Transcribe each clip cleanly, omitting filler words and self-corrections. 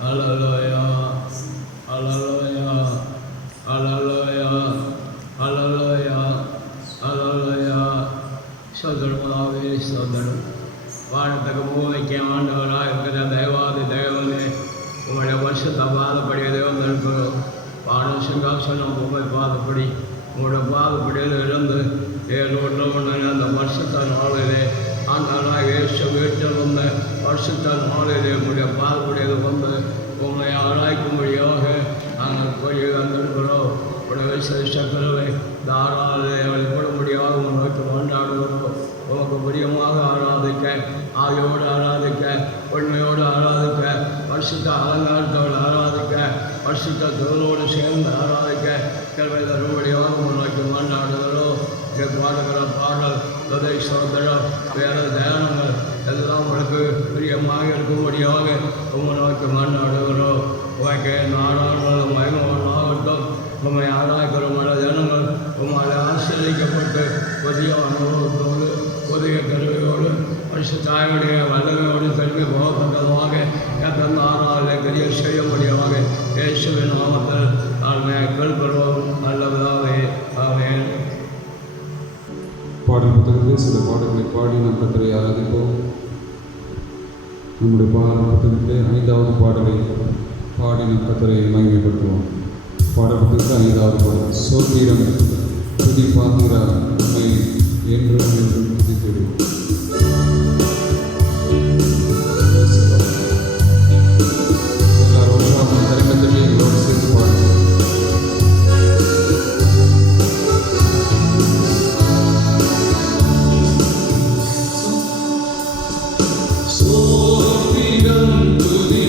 Hallelujah, hallelujah, hallelujah, hallelujah, hallelujah. சோதரமாவே சோதரம் வானத்துக்கு பூமிக்கு ஆண்டவராக இருக்கிற தெய்வாதி தெய்வனே உங்களுடைய வருஷத்தை பாதப்படிய தெய்வம் இருக்கிறோம். வான சிங்காசனம் பூமி பாதப்படி உங்களுடைய பாதப்படியில் இருந்து ஏழு அந்த வருஷத்த நாளிலே ஆண்டவராக இயேசு வீட்டில் வந்த வருஷத்த நாளிலே உங்களுடைய பாதப்படியில் வந்து உங்களை ஆராய்க்கும்படியாக நாங்கள் போய் வந்திருக்கிறோம். உடைய விசேஷங்களை தாராள வெளிப்படும்படியாக உங்களை நோக்கி கொண்டாடுகிறோம். உமக்கு பிரியமாக ஆராதிக்க, ஆகியோடு ஆராதிக்க, உண்மையோடு ஆராதிக்க, வருஷத்த அலங்காரத்தோடு ஆராதிக்க, வருஷத்த தோளோடு சேர்ந்து ஆராதிக்க கல்வி தரும்படியாக உங்களை நோக்கி கொண்டாடுகிறோம். இங்கே பாடுகிற பாடல் கதை சோதரம் வேறு தியானங்கள் எல்லாம் உங்களுக்கு பிரியமாக இருக்கும்படியாக உங்களை நோக்கி கொண்டாடுகிறோம். உனக்கு நாடாளும் மயமாகட்டும். உண்மை ஆராய்க்கிற மன ஜனங்கள் உங்களை ஆசிரியக்கப்பட்டு புதிய அனுபவத்தோடு புதிய கருவியோடு வருஷ தாயுடைய வல்லமையோடு கல்வி போகப்பட்டதாக எத்தனை ஆறாவது பெரிய செய்ய முடியாத இயேசுவின் நாமத்தில் நான் கேட்கிறோம். நல்லதாவே ஆமென். பாடல் புத்தகத்தில் சில பாடல்களை பாடி நாம் கர்த்தரை ஆராதிப்போம். நம்முடைய பாடல் புத்தகத்திலே 5வது பாடலை பாடி நாம் கர்த்தரை மகிமைப்படுத்துவோம். பாடல் புத்தகத்தில் 5வது பாடல் சோத்திரம் துதி பாத்திரா உண்மை என்றும் என்றும் துதித்திடுவோம். எல்லாரும் தலைமத்தட்டி எங்களோடு சேர்ந்து பாடுவோம். Tudi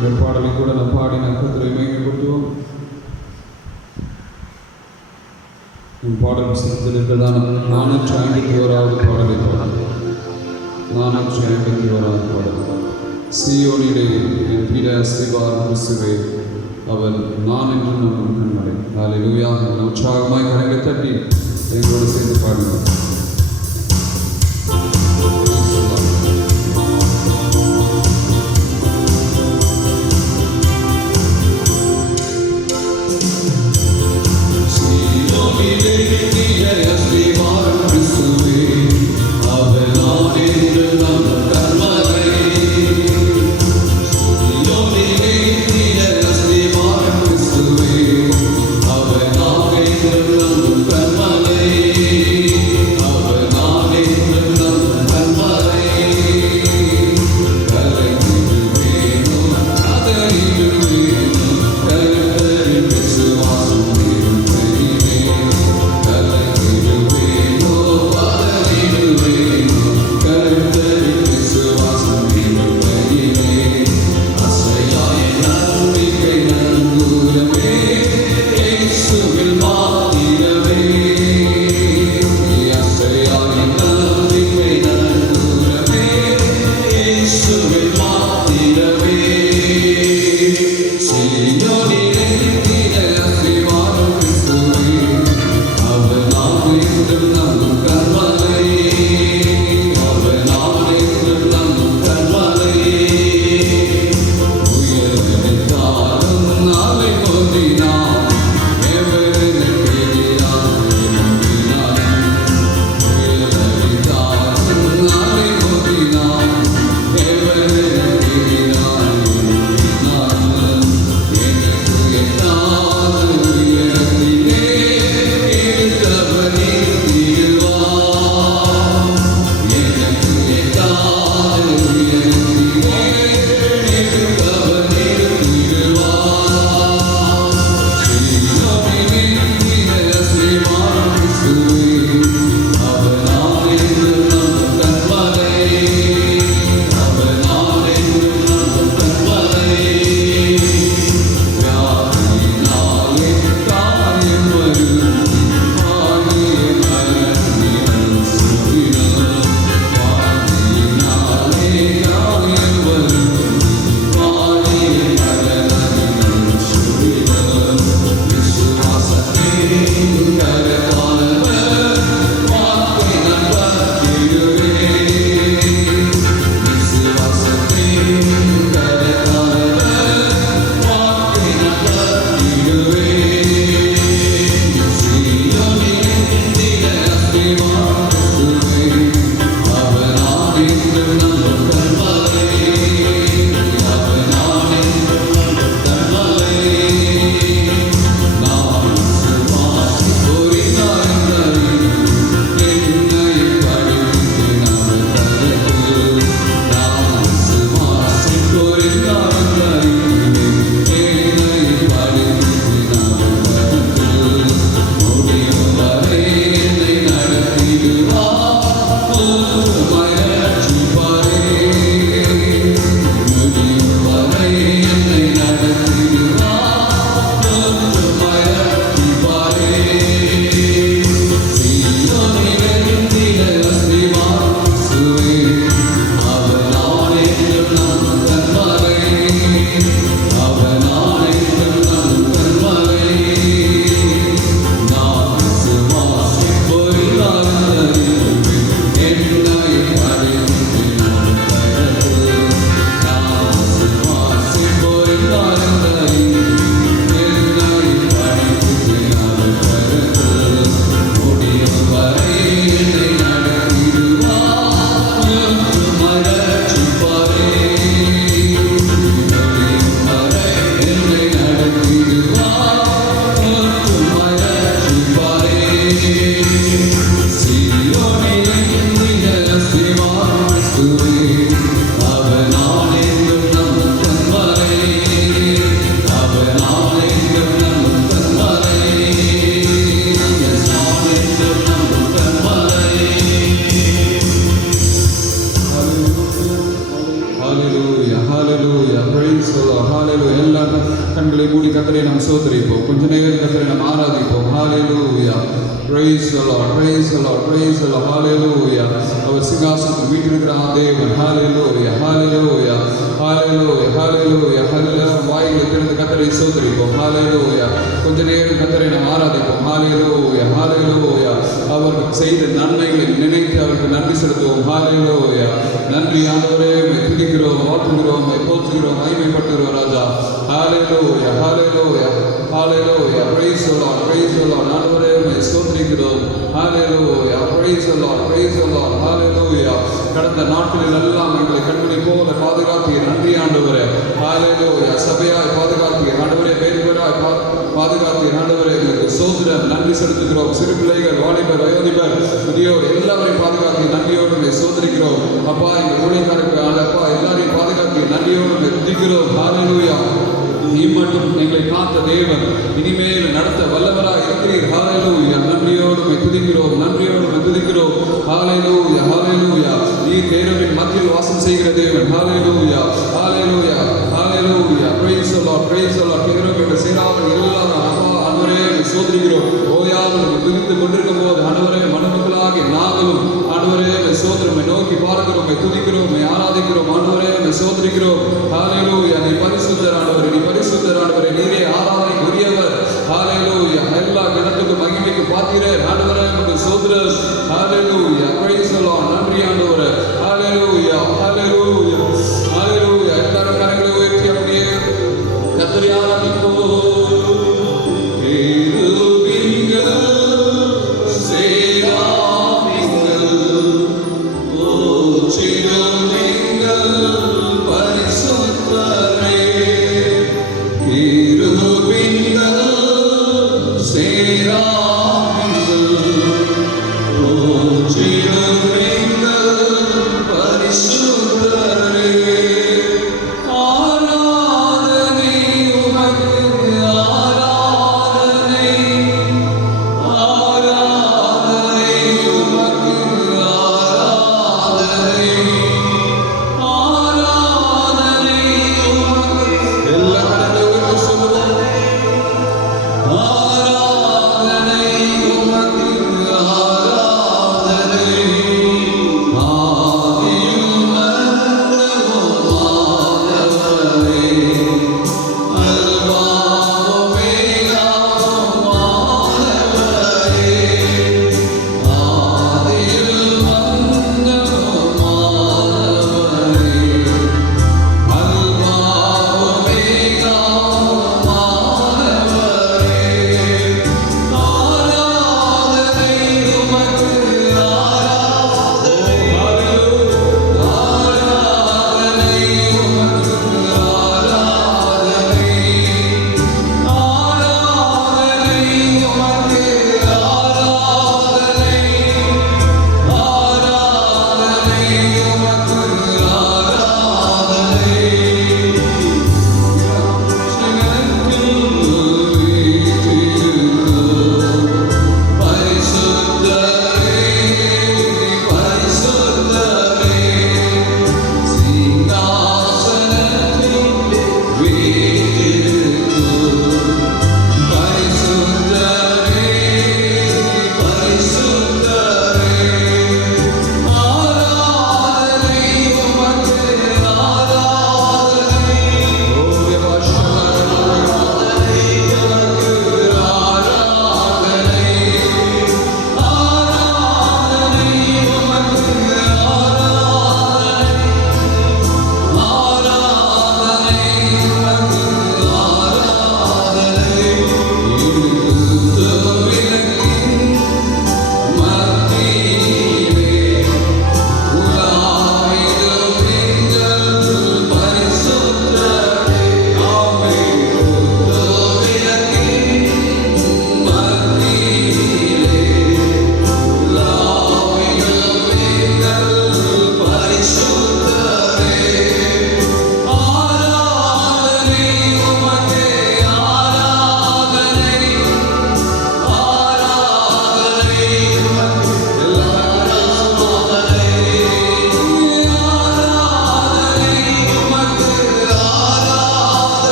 இந்த பாடலை கூட நாம் பாடின கர்த்தரை மகிமைப்படுத்துவோம். பாடல் செஞ்சிருக்கிறதான 451வது பாடலை பாடல். 451வது பாடல். சீயோனிலே என் பீட அஸ்திபாரம் கிறிஸ்துவே, அவள் நான் என்று நம்பும் கண்மலை. ஹல்லேலூயா. உற்சாகமாய் கரங்களை தட்டி எங்களோடு சேர்ந்து பாடுங்கள். Amen. Hallelujah. Praise the Lord. Hallelujah. எல்லா கண்களை மூடி கர்த்தரை நாம் ஸ்தோத்திரிப்போம். கொஞ்ச நேரம் கர்த்தரை நாம் ஆராதிப்போம். Hallelujah. Praise the Lord. Praise the Lord. Praise the Lord. Hallelujah. அவர் சிங்காசனத்தில் வீற்றிருக்கிற தேவன். Hallelujah. Hallelujah. Hallelujah. Hallelujah. Hallelujah. வாய்களை திறந்து கர்த்தரை ஸ்தோத்திரிப்போம். Hallelujah. கொஞ்ச நேரம் கர்த்தரை நாம் ஆராதிப்போம். Hallelujah. Hallelujah. அவர் செய்த நன்மைகளை நினைத்து அவருக்கு நன்றி செலுத்துவோம். Hallelujah. நன்றி ஆண்டவரே, துதிக்கிறோம், வாழ்த்துகிறோம், போற்றுகிறோம், மகிமைப்படுத்துகிறோம் ராஜா. Hallelujah. Hallelujah. Hallelujah. Praise the Lord. Praise the Lord. ஆண்டவரே, ஸ்தோத்திரிக்கிறோம். Hallelujah. Praise the Lord. Praise the Lord. Hallelujah. கடந்த நாட்களில் எல்லாம் எங்களை கண்மணி போல பாதுகாத்தீர். நன்றி ஆண்டவரே. Hallelujah. சபையாய் பாதுகாத்தீர் ஆண்டவரே, பேருவராய் பாதுகாத்தீர் ஆண்டவரே. எங்களுக்கு ஸ்தோத்திரம், நன்றி செலுத்துகிறோம். சிறு பிள்ளைகள், வாலிபர், வயோதிபர், முதியோர் எல்லாரையும் பாதுகாத்தீர். நன்றியோடு ஸ்தோத்திரிக்கிறோம். அப்பா, எங்கள் ஊழியக்காரருக்கு அப்பா எல்லாரையும் பாதுகாத்தீர். நன்றியோடு துதிக்கிறோம். Hallelujah. நீ மட்டும் எங்களை காத்த தேவன், இனிமேல் நடத்த வல்லவராக இருக்கிறீர். Hallelujah. நன்றியோடு துதிக்கிறோம், நன்றியோடு துதிக்கிறோம். Hallelujah. Hallelujah. நீ தேவனின் மத்தியில் வாசம் செய்கிற தேவன். Hallelujah. Hallelujah. Hallelujah. Praise the Lord. Praise the Lord. கேட்கிறோம் சேராமல் எல்லாரும் அப்பா ஆண்டவரே ஸ்தோத்திரிக்கிறோம். ஓயாமல் துதித்துக் கொண்டிருக்கும் போது ஆண்டவரே மனுமக்களாகி நாங்களும் ஆண்டவரே ஸ்தோத்திரமை நோக்கி பார்க்கிறோம், துதிக்கிறோம், ஆராதிக்கிறோம். ஆண்டவரே ஸ்தோத்திரிக்கிறோம். Hallelujah. நீ பரிசுத்தர் ஆண்டவரே, நீ பரிசுத்தர் ஆண்டவரே, நீரே ஆராதனைக்குரியவர். Hallelujah. எல்லா கணத்துக்கும் மகிமைக்கு பாத்திரர் ஆண்டவரே, உமக்கு ஸ்தோத்திரம். Hallelujah. Praise the Lord. நன்றி ஆண்டவரே. Hallelujah. Hallelujah. Hallelujah. எல்லாரும் கரங்களை உயர்த்தி அப்படியே கர்த்தரை ஆராதிப்போம்.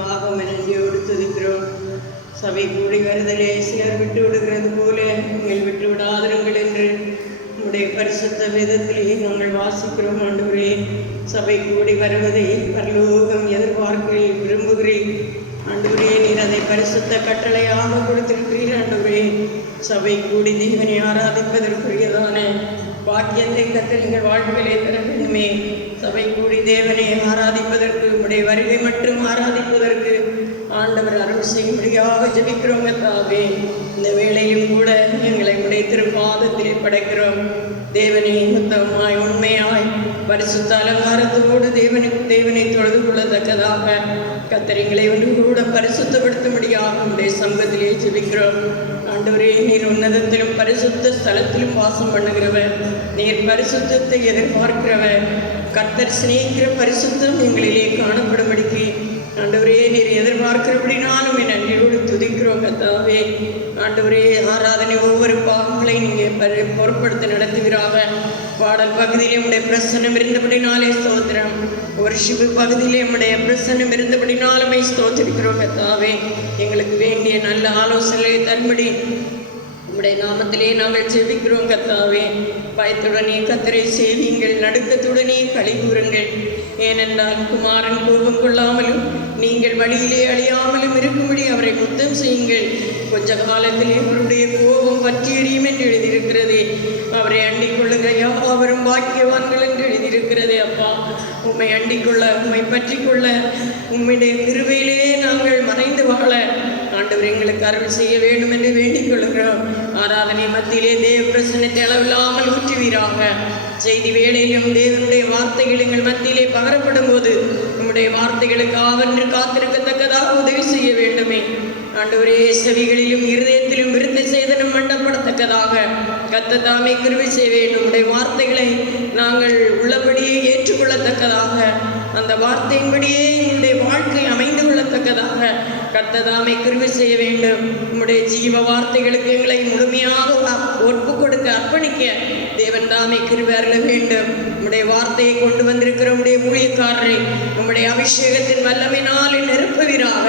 கிருபைகளுக்காக நன்றியோடு துதிக்கிறோம். சபை கூடி வருதலே சிலர் விட்டு விடுகிறது போல நீங்கள் விட்டு விடாதிருங்கள் என்று உங்களுடைய பரிசுத்த வேதத்திலே நாங்கள் வாசிக்கிறோம். ஆண்டவரே, சபை கூடி வருவதை பரலோகம் எதிர்பார்க்கிறேன், விரும்புகிறேன். ஆண்டவரே, நீர் அதை பரிசுத்த கட்டளையாக கொடுத்திருக்கிறீர். ஆண்டவரே, சபை கூடி தேவனை ஆராதிப்பதற்குரியதான பாக்கியத்தை கற்று நீங்கள் வாழ்க்கையிலே தர வேண்டுமே. சபை கூடி தேவனை ஆராதிப்பதற்கு, உடைய வருகை மட்டும் ஆராதிப்பதற்கு ஆண்டவர் அருள் செய்யும்படியாக ஜெபிக்கிறோம். கர்த்தாவே, இந்த வேளையிலும் கூட எங்களை உடைய திருப்பாதத்திலே படைக்கிறோம். தேவனை உத்தமமாய் உண்மையாய் பரிசுத்த அலங்காரத்தோடு தேவனை தொழுது கொள்ளத்தக்கதாக கத்தரிங்களை ஒன்று கூட பரிசுத்தப்படுத்தும்படியாக உடைய சமூகத்திலே ஜெபிக்கிறோம். ஆண்டவரே, நீர் உன்னதத்திலும் பரிசுத்த ஸ்தலத்திலும் வாசம் பண்ணுகிறவர், நீர் பரிசுத்தத்தை எதிர்பார்க்கிறவர். கர்த்தர் சிநேகிக்கிற பரிசுத்தம் எங்களிலே காணப்படும்படிக்கு ஆண்டவரே, நீர் எதிர்பார்க்கிறபடினாலும் என் நன்றியோடு துதிக்கிறோம். கர்த்தாவே, ஆண்டவரே, ஆராதனை ஒவ்வொரு பாகங்களை நீங்கள் பொருட்படுத்த நடத்துகிறாக. பாடல் பகுதியிலே உடைய பிரசன்னம் இருந்தபடினாலே ஸ்தோத்திரம். வர்ஷிப்பு பகுதியிலே உடைய பிரசன்னம் இருந்தபடினாலுமே ஸ்தோத்திரிக்கிறோம். கர்த்தாவே, எங்களுக்கு வேண்டிய நல்ல ஆலோசனைகளை தரும்படி உடைய நாமத்திலே நாங்கள் ஜெபிக்கிறோம். கர்த்தாவே, பயத்துடனே கத்தரை செய்வீங்கள், நடுக்கத்துடனே களி கூறுங்கள். ஏனென்றால் குமாரன் கோபம் கொள்ளாமலும் நீங்கள் வழியிலே அழியாமலும் இருக்கும்படி அவரை முத்தம் செய்யுங்கள். கொஞ்ச காலத்திலே அவருடைய கோபம் பற்றி எறியும் என்று எழுதியிருக்கிறதே. அவரை அண்டிக் கொள்ளுங்க, யாவரும் பாக்கியவான்கள் என்று எழுதியிருக்கிறதே. அப்பா, உம்மை அண்டிக் கொள்ள, உம்மை பற்றி கொள்ள, உம்முடைய கிருபையிலே நாங்கள் மறைந்து வாழ ஆண்டவர் எங்களுக்கு அருள் செய்ய வேண்டும் என்று வேண்டிக் கொள்கிறோம். ஆராதனை மத்தியிலே தேவ பிரசன்னத்தை அளவில்லாமல் ஊற்றுவீராக. செய்தி வேளையிலும் தேவனுடைய வார்த்தைகள் எங்கள் மத்தியிலே பகரப்படும் போது நம்முடைய வார்த்தைகளுக்கு ஆவென்று காத்திருக்கத்தக்கதாக உதவி செய்ய வேண்டுமே. ஆண்டவரே, செவிகளிலும் இருதயத்திலும் விருத்த சேதனம் மண்டப்படத்தக்கதாக கர்த்தர் தாமே கிருபை செய்ய வேண்டும். உடைய வார்த்தைகளை நாங்கள் உள்ளபடியே ஏற்றுக்கொள்ளத்தக்கதாக, அந்த வார்த்தையின்படியே எங்களுடைய வாழ்க்கை அமைந்து கொள்ளத்தக்கதாக கர்த்தர் தாமே கிருபை செய்ய வேண்டும். உம்முடைய ஜீவ வார்த்தைகளுக்கு எங்களை முழுமையாக ஒப்பு கொடுக்க அர்ப்பணிக்க தேவன் தாமே கிருபை அருள வேண்டும். உம்முடைய வார்த்தையை கொண்டு வந்திருக்கிற உடைய ஊழியக்காரரை உம்முடைய அபிஷேகத்தின் வல்லமையினால் நிரப்புவீராக.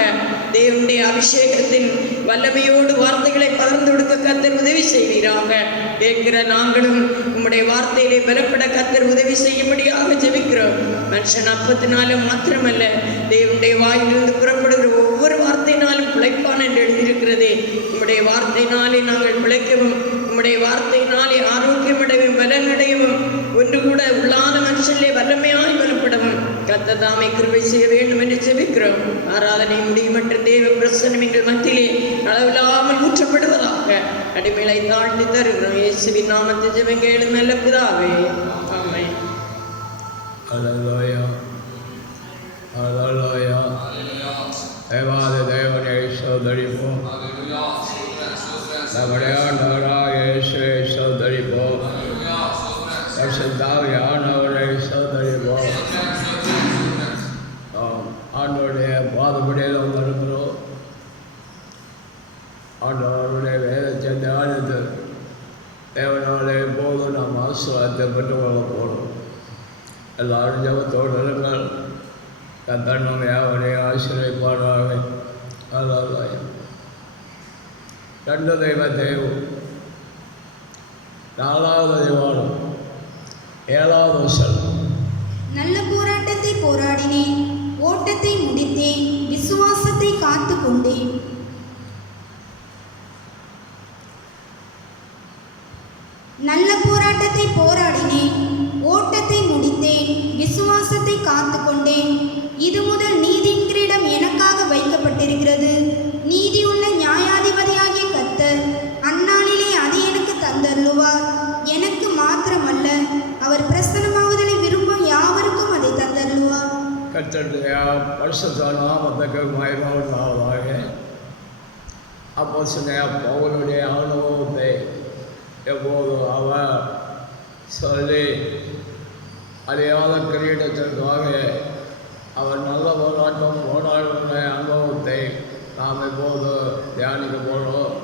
தேவனுடைய அபிஷேகத்தின் வல்லமையோடு வார்த்தைகளை பகிர்ந்து கொடுக்க கர்த்தர் உதவி செய்வீராக. கேட்கிற நாங்களும் உம்முடைய வார்த்தையிலே பலப்பட கர்த்தர் உதவி செய்யும்படியாக ஜெபிக்கிறோம். மனுஷன் அப்பத்தினாலும் மாத்திரமல்ல, தேவனுடைய வாயிலிருந்து புறப்படுகிற ஒவ்வொரு வார்த்தையினாலும் பிழைப்பான் என்று எழுதியிருக்கிறதே. உம்முடைய வார்த்தையினாலே நாங்கள் பிழைக்கவும், உம்முடைய வார்த்தையினாலே ஆரோக்கியமடையவும், பலனடையவும், ஒன்று கூட உள்ளாத மனுஷனிலே வல்லமையாய் பலப்படவும் கர்த்தர் தாமே கிருபை செய்ய வேண்டும் என்று ஜெபிக்கிறோம். ஆராதனை முடியும் மற்றும் தேவ பிரசன்னம் எங்கள் மத்தியிலே அளவில்லாமல் ஊற்றப்படுவதாக அடிமைகளை தாழ்த்தி தருகிறோம். இயேசுவின் நாமத்தில் ஜெபம் கேளும் நல்ல பிதாவே, ஆமென். அல்லேலூயா, அல்லேலூயா. தேவாதி தேவனை ஸ்தோத்திரிப்போம். நம்முடைய ஆண்டவராகிய இயேசுவை ஸ்தோத்திரிப்போம். பரிசுத்தாவியானவரை ஸ்தோத்திரிப்போம். ஆண்டவருடைய பாதப்படியில் வந்திருக்கிறோம். ஆண்டவருடைய வேதத்தை தியானித்து தேவனாலே போதும் நாம் ஆசீர்வாதத்தை பெற்றுக்கொள்ள போகிறோம். எல்லாரும் ஜபத்தோடு இருங்கள். கர்த்தர் நம்மை அவரை ஆசீர்வதிப்பாராக. அல்லேலூயா. ரெண்டு தெய்வ தெய்வம், நாலாவது தேவாரம், 7வது வசனம். நல்ல போராட்டத்தை போராடினேன், ஓட்டத்தை முடித்தேன், விசுவாசத்தை காத்து கொண்டேன். நல்ல போராட்டத்தை போராடினேன், ஓட்டத்தை முடித்தேன், விசுவாசத்தை காத்து கொண்டேன். இது முதல் நீதியின் கிரீடம் எனக்காக வைக்கப்பட்டிருக்கிறது. நீதியுள்ள நியாயாதிபதியாகிய கர்த்தர் அந்நாளிலே அது எனக்கு தந்தருளுவார். எனக்கு மாத்திரமல்ல, அவர் பிரசன்னமாகுதலை விரும்பும் யாவருக்கும் அதை தந்தருளுவார். கர்த்தருடைய பரிசுத்த நாமத்துக்கு மகிமை உண்டாவதாக. அப்போஸ்தலனாகிய பவுலுடைய அனுபவத்தை எப்போது அவர் சொல்லி அறியாத கிரீடத்திற்காக அவர் நல்ல போராட்டம் போராடுகிற அனுபவத்தை நாம் இப்போது தியானிக்க போகிறோம்.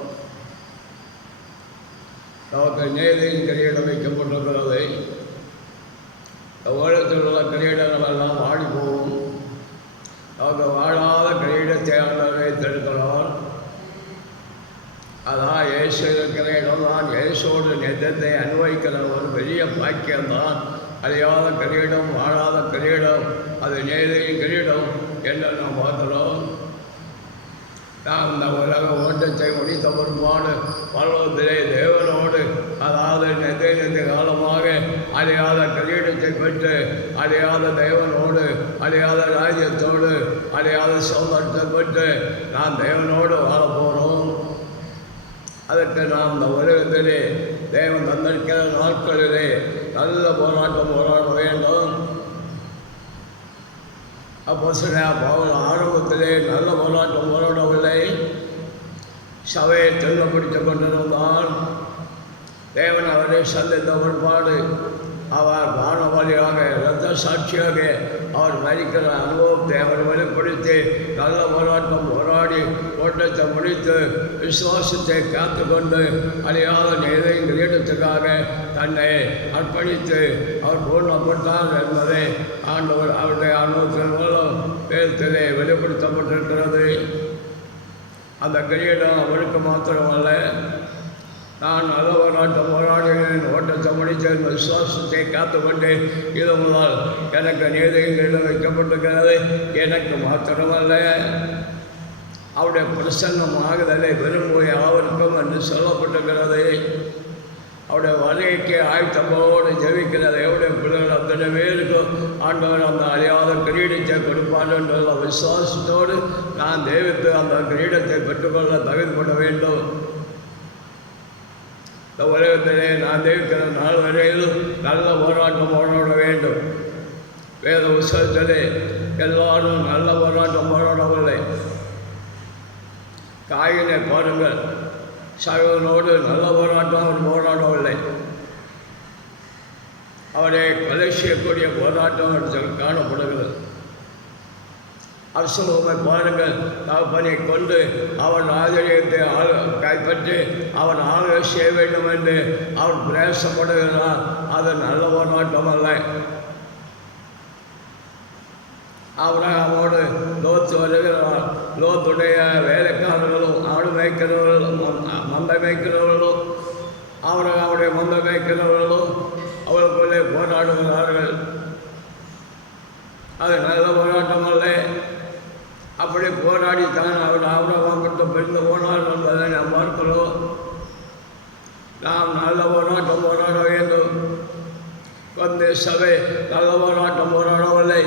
நமக்கு நீதியின் கிரீடம் வைக்கப்பட்டிருக்கிறது. உலகத்தில் உள்ள கிரீடங்கள் எல்லாம் வாடி போகும். நமக்கு வாழாத கிரீடம் வயசோடு நிஜத்தை அனுபவிக்கிற ஒரு பெரிய பாக்கியம்தான் அழியாத கிரீடம், வாழாத கிரீடம், அது நேரையும் கிரீடம் என்று நாம் பார்க்கிறோம். நாம் இந்த உலக ஓட்டத்தை முடித்த பிற்பாடு பரலோகத்திலே தேவனோடு, அதாவது நெஞ்ச காலமாக அழியாத கிரீடத்தை பெற்று அழியாத தேவனோடு, அழியாத ராஜ்யத்தோடு, அழியாத சௌந்தரத்தை பெற்று நாம் தேவனோடு வாழப்போகிறோம். அதற்கு நாம் இந்த உலகத்திலே தேவன் தந்திருக்கிற நாட்களிலே நல்ல போராட்டம் போராட வேண்டும். அப்போஸ்தலனாகிய பவுல் ஆரம்பத்திலே நல்ல போராட்டம் போராடவில்லை. சபையை துன்பப்படுத்திக் கொண்டிருந்தால் தேவன் அவரை சந்தித்த பிற்பாடு அவர் வானவழியாக இரத்த சாட்சியாக அவர் மரிக்கிற அனுபவத்தை அவர் வெளிப்படுத்தி நல்ல போராட்டம் போராடி ஓட்டத்தை முடித்து விசுவாசத்தை காத்துக்கொண்டு அழியாத நேரையும் கிரீடத்துக்காக தன்னை அர்ப்பணித்து அவர் பூர்ணப்பட்டார் என்பதை ஆண்டவர் அவருடைய அனுபவத்தின் மூலம் வேதத்திலே வெளிப்படுத்தப்பட்டிருக்கிறது. அந்த கிரீடம் அவருக்கு மாத்திரமல்ல, நான் நல்ல போராட்டம் போராடுகிறேன், ஓட்டத்தை முடித்தேன், விசுவாசத்தை காத்துக்கொண்டு இது முதல் எனக்கு நீதிகளிடம் வைக்கப்பட்டிருக்கிறது. எனக்கு மாத்திரமல்ல, அவருடைய பிரசன்னமாகுதலை விரும்பும் யாவருக்கும் என்று சொல்லப்பட்டிருக்கிறது. அவருடைய வருகைக்கு ஆயத்தமோடு ஜெபிக்கிறது எவ்வளோ பிள்ளைகள் அத்தனை பேருக்கும் ஆண்டவர் அந்த அழியாத கிரீடத்தை கொடுப்பார் என்ற விசுவாசத்தோடு நான் தெய்வத்து அந்த கிரீடத்தை பெற்றுக்கொள்ள தகுதிப்பட வேண்டும். இந்த உலகத்திலே நான் தெய்விக்கிற நாள் வரையிலும் நல்ல போராட்டம் போராட வேண்டும். வேத புஸ்தகத்திலே எல்லாரும் நல்ல போராட்டம் போராடவில்லை. காயினை பாருங்கள், சகோதரனோடு நல்ல போராட்டம் அவர் போராடவில்லை. அவரை கொலை செய்யக்கூடிய போராட்டம் அவர்கள் காணப்படுகிறது. அப்சலோமை பாருங்கள், தகப்பனை கொண்டு அவன் ஆதரியத்தை கைப்பற்றி அவன் ஆளுகை செய்ய வேண்டும் என்று அவர் பிரயாசப்படுகிறார். அது நல்ல போராட்டம் அல்ல. அவனோடு லோத்து வருகிறார். லோத்துடைய வேலைக்காரர்களும் ஆடு மேய்க்கிறவர்களும் மந்தை மேய்க்கிறவர்களும் அவருடைய மந்தை மேய்க்கிறவர்களும் அவர்களுக்குள்ளே போராடுகிறார்கள். அது நல்ல போராட்டம் அல்ல. அப்படி போராடித்தான் அவர் ஆபிரகாம் மட்டும் பிரிந்து போனார் என்பதை நாம் பார்க்கிறோம். நாம் நல்ல போராட்டம் போராட வேண்டும். வந்து சபை நல்ல போராட்டம் போராடவில்லை.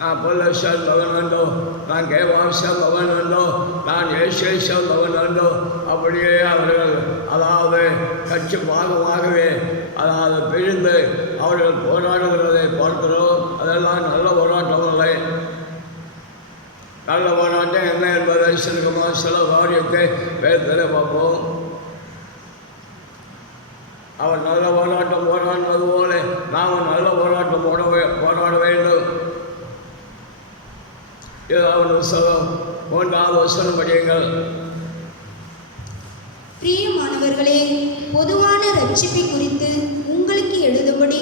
நான் பொல்ல சேர்ந்தவன் என்றோ, நான் கேவான் சேர்ந்தவன் என்றோ, நான் ஏசியை சேர்ந்தவன் என்றோ அப்படியே அவர்கள் அதாவது கட்சி பாகமாகவே அதாவது பிரிந்து அவர்கள் போராடுகிறதை பார்க்கிறோம். அதெல்லாம் நல்ல போராட்டம் இல்லை. நல்ல போராட்டம் என்ன என்பதை சுருக்கமாக சில காரியத்தை வேதத்தில் பார்ப்போம். அவர் நல்ல போராட்டம் போராடுவது போல நாம் நல்ல போராட்டம் போராட வேண்டும். ஏதாவது புஸ்தகம் 3வது வசனம் படியுங்கள். பிரியமானவர்களே, பொதுவான ரட்சிப்பை குறித்து உங்களுக்கு எழுதும்படி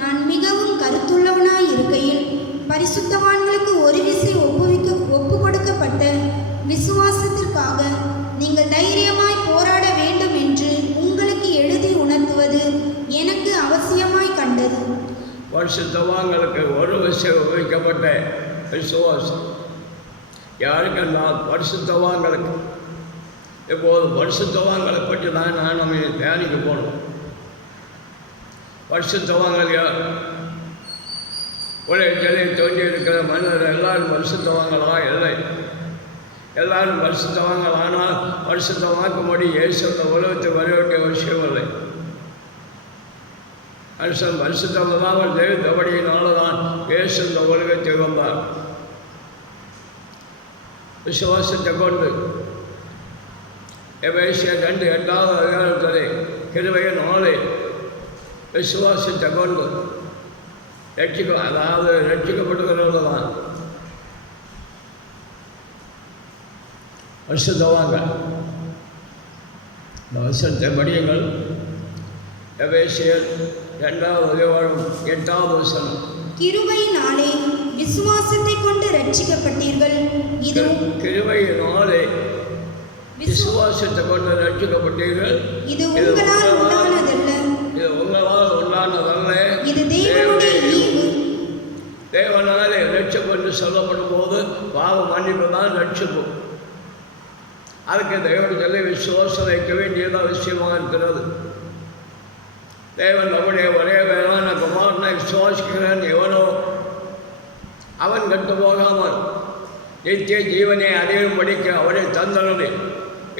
நான் மிகவும் கருத்துள்ளவனாய் இருக்கையில் பரிசுத்தவான்களுக்கு ஒரு விசை ஒப்பு கொடுக்கப்பட்ட விசுவாசத்திற்காக நீங்கள் தைரியமாய் போராட வேண்டும் என்று உங்களுக்கு எழுதி உணர்த்துவது எனக்கு அவசியமாய் கண்டது. பரிசுத்தவான்களுக்கு ஒரு விசை ஒப்புவிக்கப்பட்ட விசுவாசம் யாருக்கு? நான் பரிசுத்தவான்களுக்கு. இப்போது பரிசுத்தவான்களை பற்றி தான் நான் நம்ம தியானிக்க போனோம். பரிசுத்தவான்கள் யார்? உலகத்திலே தோன்றி இருக்கிற மனிதர் எல்லாரும் பரிசுத்தவான்களா? இல்லை. எல்லாரும் பரிசுத்தவான்கள். ஆனால் பரிசுத்தமாக்கும்படி இயேசு அந்த உலகத்துக்கு வர வேண்டிய அவசியம் இல்லை. மனுஷன் பரிசுத்தமாக தெய்வத்தபடியினால்தான் இயேசு இந்த உலகத்தை வந்தார். விசுவாசத்தை கொண்டு எபேசியர் 2:8 அதிகாரத்திலே கிருபையின் நாளை விசுவாசத்தை கொண்டு அதாவது ரட்சிக்கப்படுகிறது தான் பரிசுத்தவாங்க. இந்த வசனத்தை படியுங்கள். எபேசியர் 2வது அதிகாரம் 8வது வசனம். கிருபையினாலே விசுவாசத்தை கொண்டு ரட்சிக்கப்பட்டீர்கள். இது கிருபையினாலே விசுவாசத்தை கொண்டு ரட்சிக்கப்பட்டீர்கள். இது உங்களால் உண்டானதல்ல, இது உங்களால் உண்டானதல்ல, இது தேவனுடைய ஈவு. தேவனாலே ரட்சிப்பு என்று சொல்லப்படும் போது பாவ மன்னிப்பு தான் ரட்சிப்பு. அதுக்கு தேவனுடைய விசுவாசம் வைக்க வேண்டியது அவசியமாக இருக்கிறது. தேவன் நம்முடைய ஒரே வேளாண் குமாரனை விசுவாசிக்கிறேன் எவனோ அவன் கெட்டு போகாமல் நித்திய ஜீவனை அடையும்படிக்க அவரை தந்தனது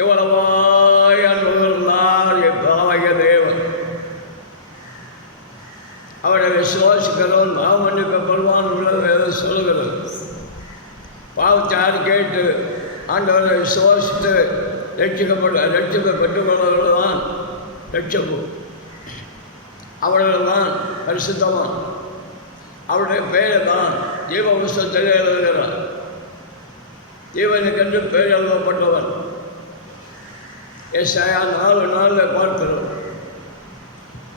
இவ்வளவாய் அன்புகழ்ந்தார் எப்பாகிய தேவன். அவரை விசுவாசிக்கிறவன் பாவ மன்னிக்கப்படுவான் உள்ளது வேதம் சொல்லுகிறது. பாவத்தை கேட்டு ஆண்டவரை விசுவாசித்து ரட்சிப்பை பெற்றுக்கொள்வர்கள் தான் ரட்சிப்பு. அவர்கள் தான் பரிசுத்தவான். அவருடைய பெயரை தான் ஜீவ புஸ்தகத்தில் எழுதுகிறார். ஜீவனுக்கென்று பெயர் எழுதப்பட்டவன். ஏசாயா 4:4 பார்க்கிறோம்.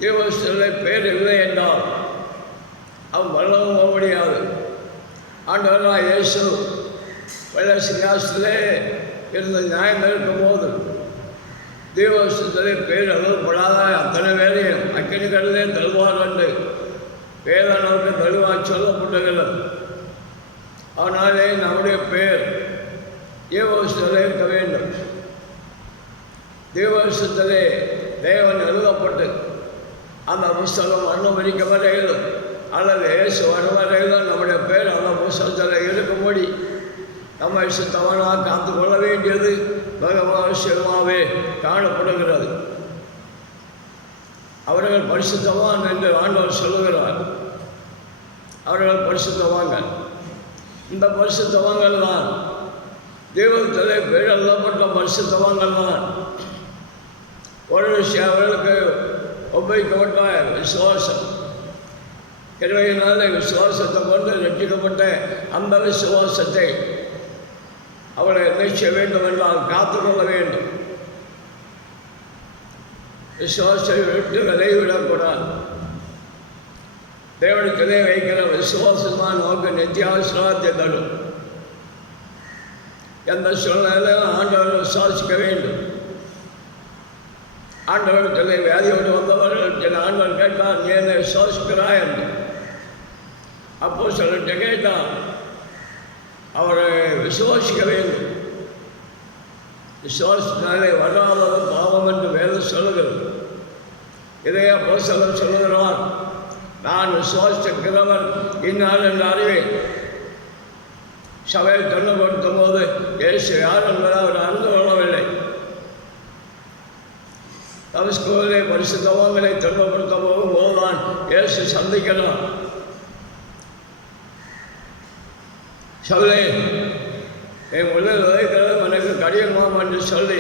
ஜீவ புஸ்தகத்தில் பெயர் இல்லை என்றால் அவன் வரவும் போக முடியாது. ஆண்டவராக இயேசு வெள்ள சிங்காசனத்திலே இருந்து நியாயம் இருக்கும்போது தேவசத்திலே பேர் எழுதப்படாத அத்தனை வேலையும் அக்கினி கடலே தருவார் என்று வேதனுக்கு தெளிவாக சொல்லப்பட்டுகிறது. அதனாலே நம்முடைய பேர் தேவசத்திலே இருக்க வேண்டும். தேவசத்திலே தேவன் எழுதப்பட்டு அந்த புஸ்தகம் அனுமதிக்க வரையிலும் அல்லது இயேசு வரும் வரையிலும் நம்முடைய பேர் அந்த புஸ்தகத்தில் இருக்கும்படி நம்மை சுத்தவனாக காத்து கொள்ள வேண்டியது அவசியமாகவே காணப்படுகிறது. அவர்கள் பரிசுத்தவான் என்று ஆண்டவர் சொல்லுகிறார். அவர்கள் பரிசுத்தவான்கள். இந்த பரிசுத்தவான்கள் தான் தெய்வத்திலே பேர் எழுதப்பட்ட பரிசுத்தவான்கள் தான். ஒரு விஷயம் அவர்களுக்கு உபயோகிக்கப்பட்ட விசுவாசம். கிருபையினாலே விசுவாசத்தை கொண்டு ரட்சிக்கப்பட்ட அந்த விசுவாசத்தை அவளை என்ன செய்ய வேண்டும் என்றால் காத்துக்கொள்ள வேண்டும். விசுவாசத்தை விட்டு விலகிவிடக்கூடாது. தேவனுக்கு வைக்கிற விசுவாசமான நோக்க நித்தியாசிரத்தை தரும். எந்த சூழ்நிலையிலும் ஆண்டவரை விசுவாசிக்க வேண்டும். ஆண்டவர்களை வியாதியோடு வந்தவர்கள் ஆண்டவர் கேட்டார், நீ என்னை விசுவாசிக்கிறாய் என்று. அப்போ சொல்லிட்டு கேட்டால் அவரை விசுவாசிக்க வேண்டும். விசுவாசத்தினாலே வராதது பாவம் என்று வேதம் சொல்லுகிறது. இதையே அப்போஸ்தலன் சொல்லுகிறார், நான் விசுவாசிக்கிறவர் இன்னார் என்று அறிவேன். சபையை தொண்டப்படுத்தும் போது இயேசு யார் என்பதை அவர் அறிந்து கொள்ளவில்லை. தமஸ்குவிலே பரிசுத்தவான்களை தொண்டப்படுத்த போகும்போதுதான் இயேசு சந்திக்கிறார். சொல்லி என் முதல் விதைக்கிறது எனக்கு கடினமாம் என்று சொல்லி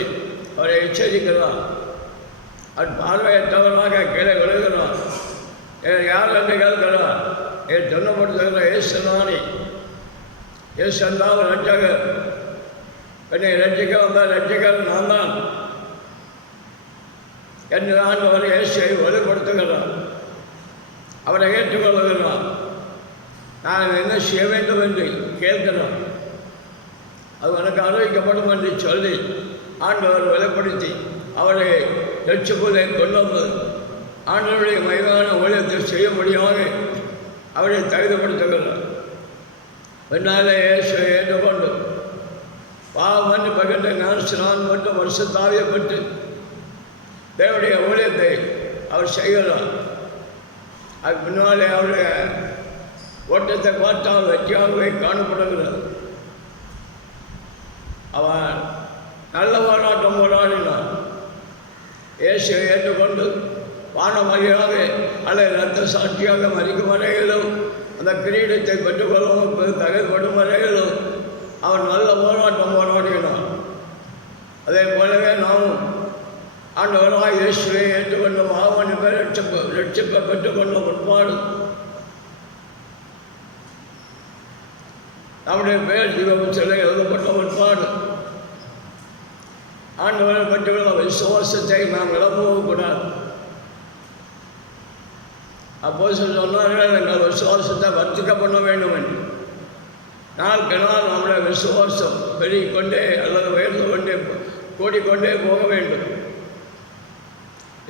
அவரை எச்சரிக்கிறார். அவன் பார்வையற்றவராக கீழே விழுகிறார். யார் என்று கேட்கிறார். என் தொண்டப்படுத்துகிற இயேசு நானே. இயேசு என்றால் ரட்சகர். என்னை ரட்சிக்க வந்தால் ரட்சகர் நான் தான் என்று ஆண்டவர் இயேசுவை வெளிப்படுத்துகிறார். அவரை ஏற்றுக்கொள்ளுகிறார். நான் என்ன செய்ய வேண்டும் என்று கேட்கிறான். அது எனக்கு அறிவிக்கப்படும் என்று சொல்லி ஆண்டவர் வெளிப்படுத்தி அவரை ரட்சிப்பதை கொண்டு வந்து ஆண்டவருடைய மகிமையான ஊழியத்தை செய்யும்படியாக அவரை தகுதிப்படுத்துகிறார். பின்னாலே இயேசுவை ஏற்றுக்கொண்டு பாவம் பகிர்ந்த ஞானஸ்நானம் மட்டும் பரிசுத்தாவியப்பட்டு தேவனுடைய ஊழியத்தை அவர் செய்கிறார். அதுக்கு பின்னாலே அவருடைய ஓட்டத்தை பார்த்தால் வெற்றியாகவே காணப்படுகிறது. அவன் நல்ல போராட்டம் போராடினான். இயேசுவை ஏற்றுக்கொண்டு வானமரியாக அல்லது இரத்த சாட்சியாக மறிக்கும் வரையிலும் அந்த கிரீடத்தை பெற்றுக்கொள்ளவும் தகைப்படும் வரையிலும் அவன் நல்ல போராட்டம் போராடினான். அதே போலவே நாமும் ஆண்டவராக இயேசுவை ஏற்றுக்கொண்டு மாவனிப்பை ரட்சிப்பை பெற்றுக்கொண்ட முற்பாடு நம்முடைய பெயர் ஜீவபுஸ்தகத்தில் எழுதப்பட்ட முற்பாடு ஆண்டவரை பற்றியுள்ள விசுவாசத்தை நாம் இழப்பக்கூடாது. அப்போ சொன்னார்கள், எங்கள் விசுவாசத்தை வர்த்திக்க பண்ண வேண்டும் என்று. நாளுக்கு நாள் நம்முடைய விசுவாசம் பெருகிக்கொண்டே அல்லது உயர்ந்து கொண்டே கூடிக்கொண்டே போக வேண்டும்.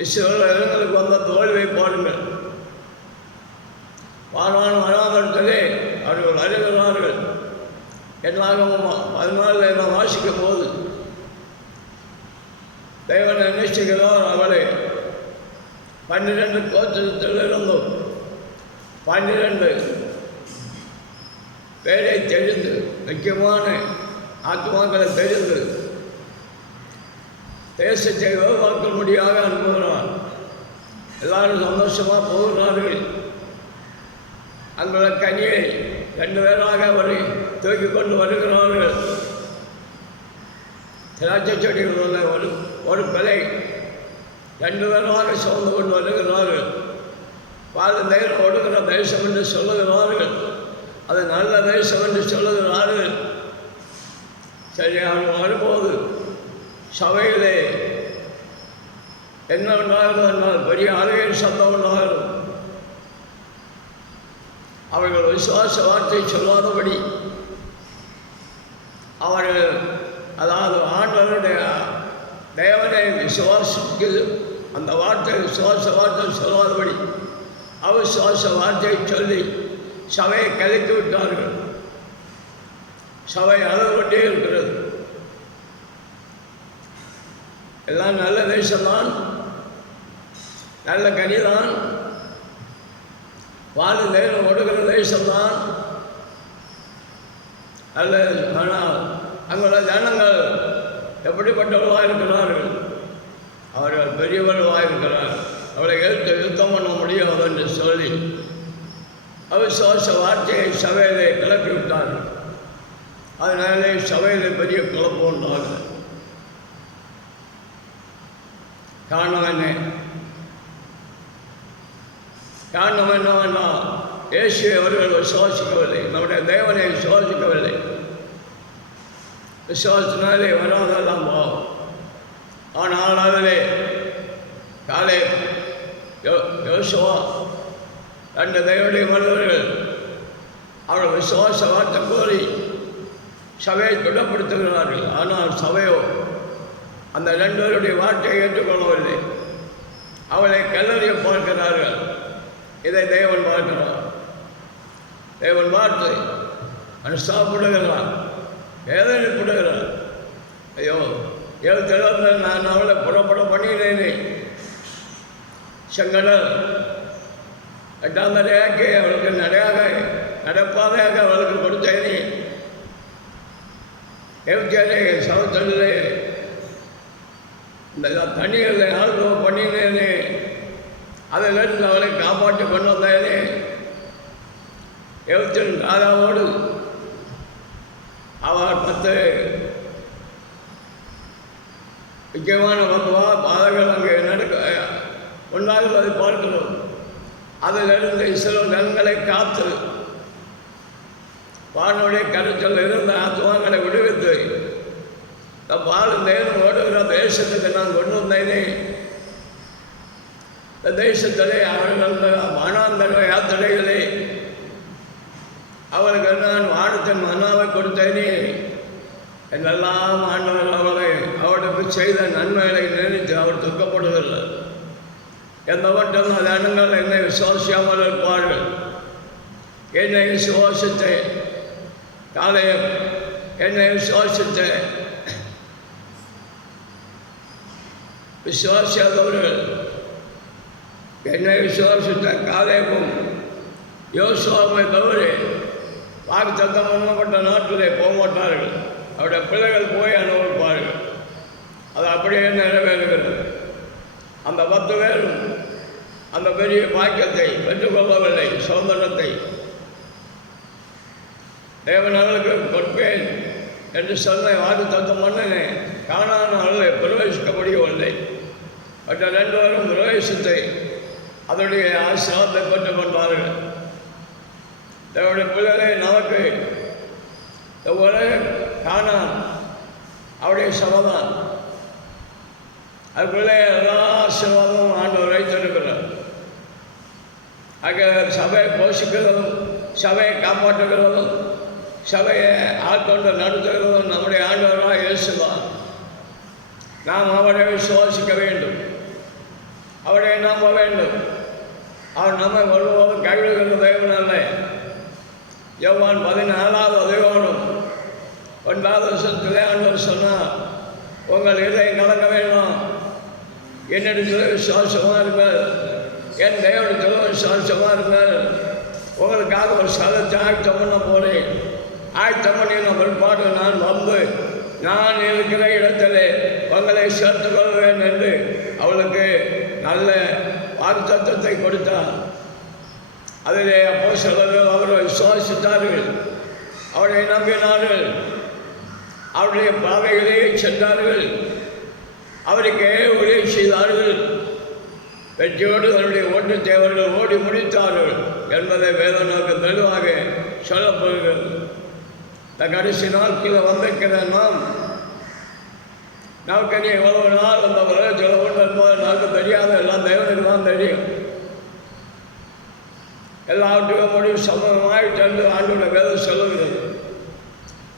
இஸ்ரவேலர்களுக்கு வந்த தோல்வியை பாருங்கள். வனாந்தரத்திலே அவர்கள் அழுகிறார்கள். என்னாகும் 14 நாம் வாசிக்கும் போது தேவனை நிச்சயிக்கிறார். அவளை 12 கோத்திரத்திலிருந்தும் 12 பேரை தெரிந்து முக்கியமான ஆத்மாக்களை தெரிந்து தேசத்தை பார்க்கும்படியாக அனுப்புகிறார். எல்லாரும் சந்தோஷமாக போகிறார்கள். அங்குள்ள கனியை 2 பேராக அவரை தூக்கி கொண்டு வருகிறார்கள். திராட்சை செடிகள் ஒரு பிழை 2 பேராக சுமந்து கொண்டு வருகிறார்கள். நேரம் கொடுக்கிற தேசம் என்று சொல்லுகிறார்கள். அது நல்ல தேசம் என்று சொல்லுகிறார்கள். சரி, அவர்கள் வரும்போது சபையிலே என்ன உண்டாகிறது என்றால் பெரிய அழகின் சத்தம் உண்டாகிறது. அவர்கள் விசுவாச வார்த்தை சொல்லாதபடி அவர்கள், அதாவது ஆண்டவருடைய தேவனை விசுவாசிக்கு அந்த வார்த்தை விசுவாச வார்த்தை சொல்லாதபடி அவிசுவாச வார்த்தையை சொல்லி சபையை கலைத்து விட்டார்கள். சபை அழுது கொண்டே இருக்கிறது. எல்லாம் நல்ல தேசம்தான், நல்ல கனிதான், நேரம் ஒடுக்கிற தேசம்தான் நல்ல. ஆனால் அங்குள்ள ஜனங்கள் எப்படிப்பட்டவர்களாக இருக்கிறார்கள்? அவர்கள் பெரியவர்களாக இருக்கிறார்கள். அவளை எழுத்து யுத்தம் பண்ண முடியாது என்று சொல்லி அவிசுவாச வார்த்தையை சபையிலே கிளப்பிவிட்டார்கள். அதனாலே சபையிலே பெரிய குழப்பம் உண்டாகுது. காரணம் என்னவென்றால் இயேசுவை அவர்கள் விசுவாசிக்கவில்லை, நம்முடைய தேவனை விசுவாசிக்கவில்லை. விசுவாசத்தினாலே வராதெல்லாம் போகும். ஆனால் அதிலே காலேப், யோசுவா 2 தேவனுடைய மனிதர்கள் அவர்கள் விசுவாச வார்த்தை கோரி சபையை திடப்படுத்துகிறார்கள். ஆனால் சபையோ அந்த 2 பேருடைய வார்த்தையை ஏற்றுக்கொள்ளவில்லை. அவளை கல்லறிய பார்க்கிறார்கள். இதை தேவன் பார்க்கிறார். தேவன் பார்த்து சாப்பிடுகிறார், வேதனைப்படுகிறார். ஐயோ, 7 தடவை நான் அவளை புறப்பட பண்ணினேனே. செங்கடல் 8ஆம் தடையாக்கி அவளுக்கு நடப்பாதையாக அவளுக்கு கொடுத்தேனே. எவ்வியாரே சமுத்திரத்திலே இந்த தண்ணீர்களை ஆழ்வு பண்ணினேனே. அதிலிருந்து அவளை காப்பாற்றி கொண்டு வந்தேனே. எவ்வியன் ராதாவோடு அவர் 10 முக்கியமான பாதைகள் அங்கே உண்டாகுவதை பார்க்கிறோம். அதிலிருந்து இஸ்ரவேல் ஜனங்களை காத்து வானுடைய கருத்தில் இருந்த ஆத்மாக்களை விடுவித்து நேரம் ஓடுகிற தேசத்துக்கு நான் கொண்டு வந்தேனே. இந்த தேசத்திலே அவர்கள் வனாந்தர யாத்திரைகளே அவளுக்கு நான் வானத்தின் மன்னாவை கொடுத்தேனே. என்னெல்லாம் ஆண்டவர் அவளுக்கு செய்த நன்மைகளை நினைத்து அவர் துக்கப்படுவதில்லை. எந்த மட்டும் ஜனங்கள் என்னை விசுவாசியாமல் இருப்பார்கள். என்னை விசுவாசித்த காலேப், என்னை விசுவாசித்த விசுவாசியாதவர்கள், என்னை விசுவாசித்த காலேபும் யோசுவாவை தவிர வாக்குத்தத்தம் பண்ணப்பட்ட நாட்டிலே போக மாட்டார்கள். அவருடைய பிள்ளைகள் போய் அனுபவிப்பார்கள். அது அப்படியே நிறைவேறுகிறது. அந்த 10 பேரும் அந்த பெரிய பாக்கியத்தை பெற்றுக்கொள்ளவில்லை. சுதந்திரத்தை தேவன் அவர்களுக்கு கொடுப்பேன் என்று சொன்ன வாக்குத்தத்தம் பண்ணினேன். கானான் அவர்களை பிரவேசிக்க முடியவில்லை. மற்ற 2 பேரும் பிரவேசித்து அதனுடைய ஆசீர்வாதத்தை பெற்றுக் கொண்டார்கள். தேவனுடைய பிள்ளைகளை நமக்கு கானான் அவருடைய சபதான். அதுக்குள்ளே எல்லா ஆசீர்வாதமும் ஆண்டவர் வைத்திருக்கிறார். ஆக சபையை போஷிக்கிறதும் சபையை காப்பாற்றுகிறதும் சபையை ஆட்கொண்டு நடத்துகிறதும் நம்முடைய ஆண்டவராக இயேசுதான். நாம் அவரை விசுவாசிக்க வேண்டும், அவரை நம்ப வேண்டும். அவர் நம்மை ஒருபோதும் கைவிடுகிற தேவன் அல்ல. யோவான் 14வது அதிகாரம் 1வது வசனத்திலே ஆண்டவர் சொன்னார், உங்கள் இதயம் கலங்க வேண்டாம், என்னிடத்தில் விசுவாசமாக இருங்கள், என் தேவனிடத்தில் விசுவாசமாக இருங்கள். உங்களுக்காக ஒரு ஸ்தலத்தை ஆயத்தம் பண்ண போகிறேன். ஆயத்தம் பண்ணின பிற்பாடு நான் வந்து நான் இருக்கிற இடத்திலே உங்களை சேர்த்துக் கொள்வேன் என்று அவளுக்கு நல்ல வாக்குத்தத்தத்தை கொடுத்தார். அதிலே அப்போஸ்தலர்கள் அவரை விசுவாசித்தார்கள், அவரை நம்பினார்கள், அவருடைய பாதைகளே சென்றார்கள், அவருக்கே உதவி செய்தார்கள். வெற்றியோடு தன்னுடைய ஓட்டத்தை அவர்கள் ஓடி முடித்தார்கள் என்பதை வேதனைக்கு தெளிவாக சொல்லப்படுகிறது. இந்த கடைசி நாட்களில் வந்திருக்கிற நமக்கு எவ்வளவு நாள் அந்த உலகத்தில் ஒன்று என்பது நமக்கு தெரியாத, எல்லாம் தேவனுக்கு தான் தெரியும். எல்லாவற்றுக்கும் முடிவு சமூகமாயிட்டு என்று ஆண்டோட வேதம் சொல்லுகிறது.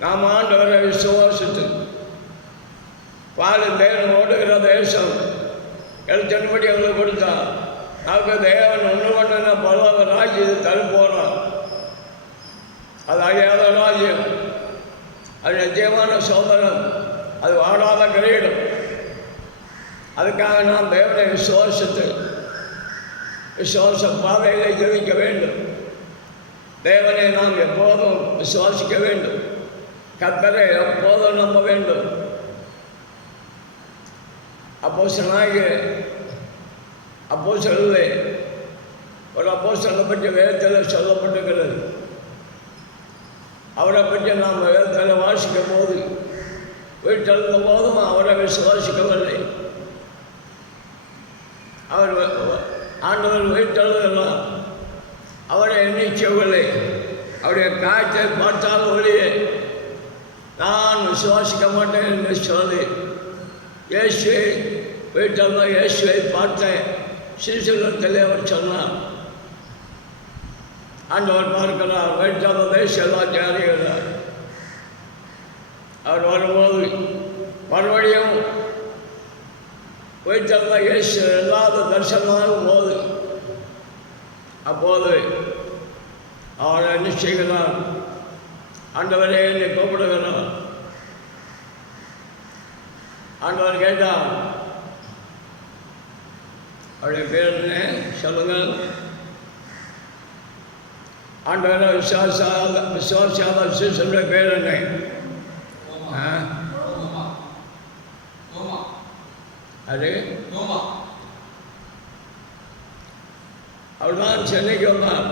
நாம் ஆண்டவரை விசுவாசித்து பாலும் தேவன் ஓடுகிற தேசம் எழுத்தன்படி அவங்களுக்கு கொடுத்தார். நமக்கு தேவன் ஒன்று கொண்டு பல ராஜ்யத்தை தருப்போகிறான். அது அழியாத ராஜ்யம், அது நிச்சயமான சோதனம், அது வாடாத கிரீடம். அதுக்காக நாம் தேவனை விசுவாசித்து விசுவாச பாதைகளை ஜெபிக்க வேண்டும். தேவனை நாம் எப்போதும் விசுவாசிக்க வேண்டும், கர்த்தரை எப்போதும் நம்ப வேண்டும். அப்போஸ்தலர்களே ஒரு அப்போஸ்தலனை பற்றி வேதத்தில் சொல்லப்பட்டிருக்கிறது. அவரை பற்றி நாம் வேதத்தில் வாசிக்கும் போது வீட்டிருந்த போதும் அவரை விசுவாசிக்கவில்லை. அவர் ஆண்டவர் வீட்டிருந்தெல்லாம் அவரை எண்ணிக்கவில்லை. அவருடைய காய்ச்சலை பார்த்தால் ஒளியே நான் விசுவாசிக்க மாட்டேன் என்று சொல்லி இயேசுவை வீட்டில் இயேசுவை பார்த்தேன் சீசகத்தில் அவர் சொன்னார். ஆண்டவர் பார்க்கிறார், வீட்டில் தேசெல்லாம் ஜாரிகிறார். அவர் வரும்போது மறுபடியும் வீட்டில் இயேசு இல்லாத தரிசனமாகும் போது அப்போது அவர் என்ன செய்கிறார், ஆண்டவரே என்னை கூப்பிடுகிறார். ஆண்டவர் கேட்டார், அவருடைய பேர் என்ன சொல்லுங்கள். ஆண்டவரை விசுவாசாத சீசனுடைய பேர் என்ன? அது அவர் தான் சென்னைக்கு வந்தார்.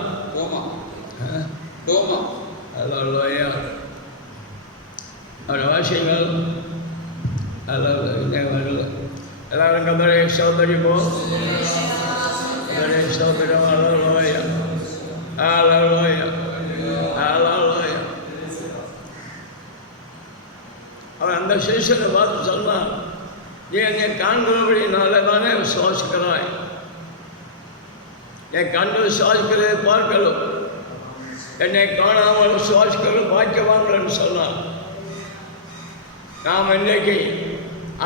அல்லேலூயா. அவர் வாசிங்கள். எல்லாரும் கர்த்தரை ஸ்தோத்திரிப்போம். கர்த்தரை ஸ்தோத்திரம். அல்லேலூயா, அல்லேலூயா, அல்லேலூயா. அவர் அந்த சீசனை பார்த்து சொன்னார், நீ என்னை காண்கிறபடினால தானே விசுவாசிக்கிறாய். என் கண்டு விசுவாசிக்கிறதை பார்க்கலும், என்னை காணாமல் விசுவாசிக்கிறது பாக்கியவான்கள் சொன்னார். நாம் இன்றைக்கு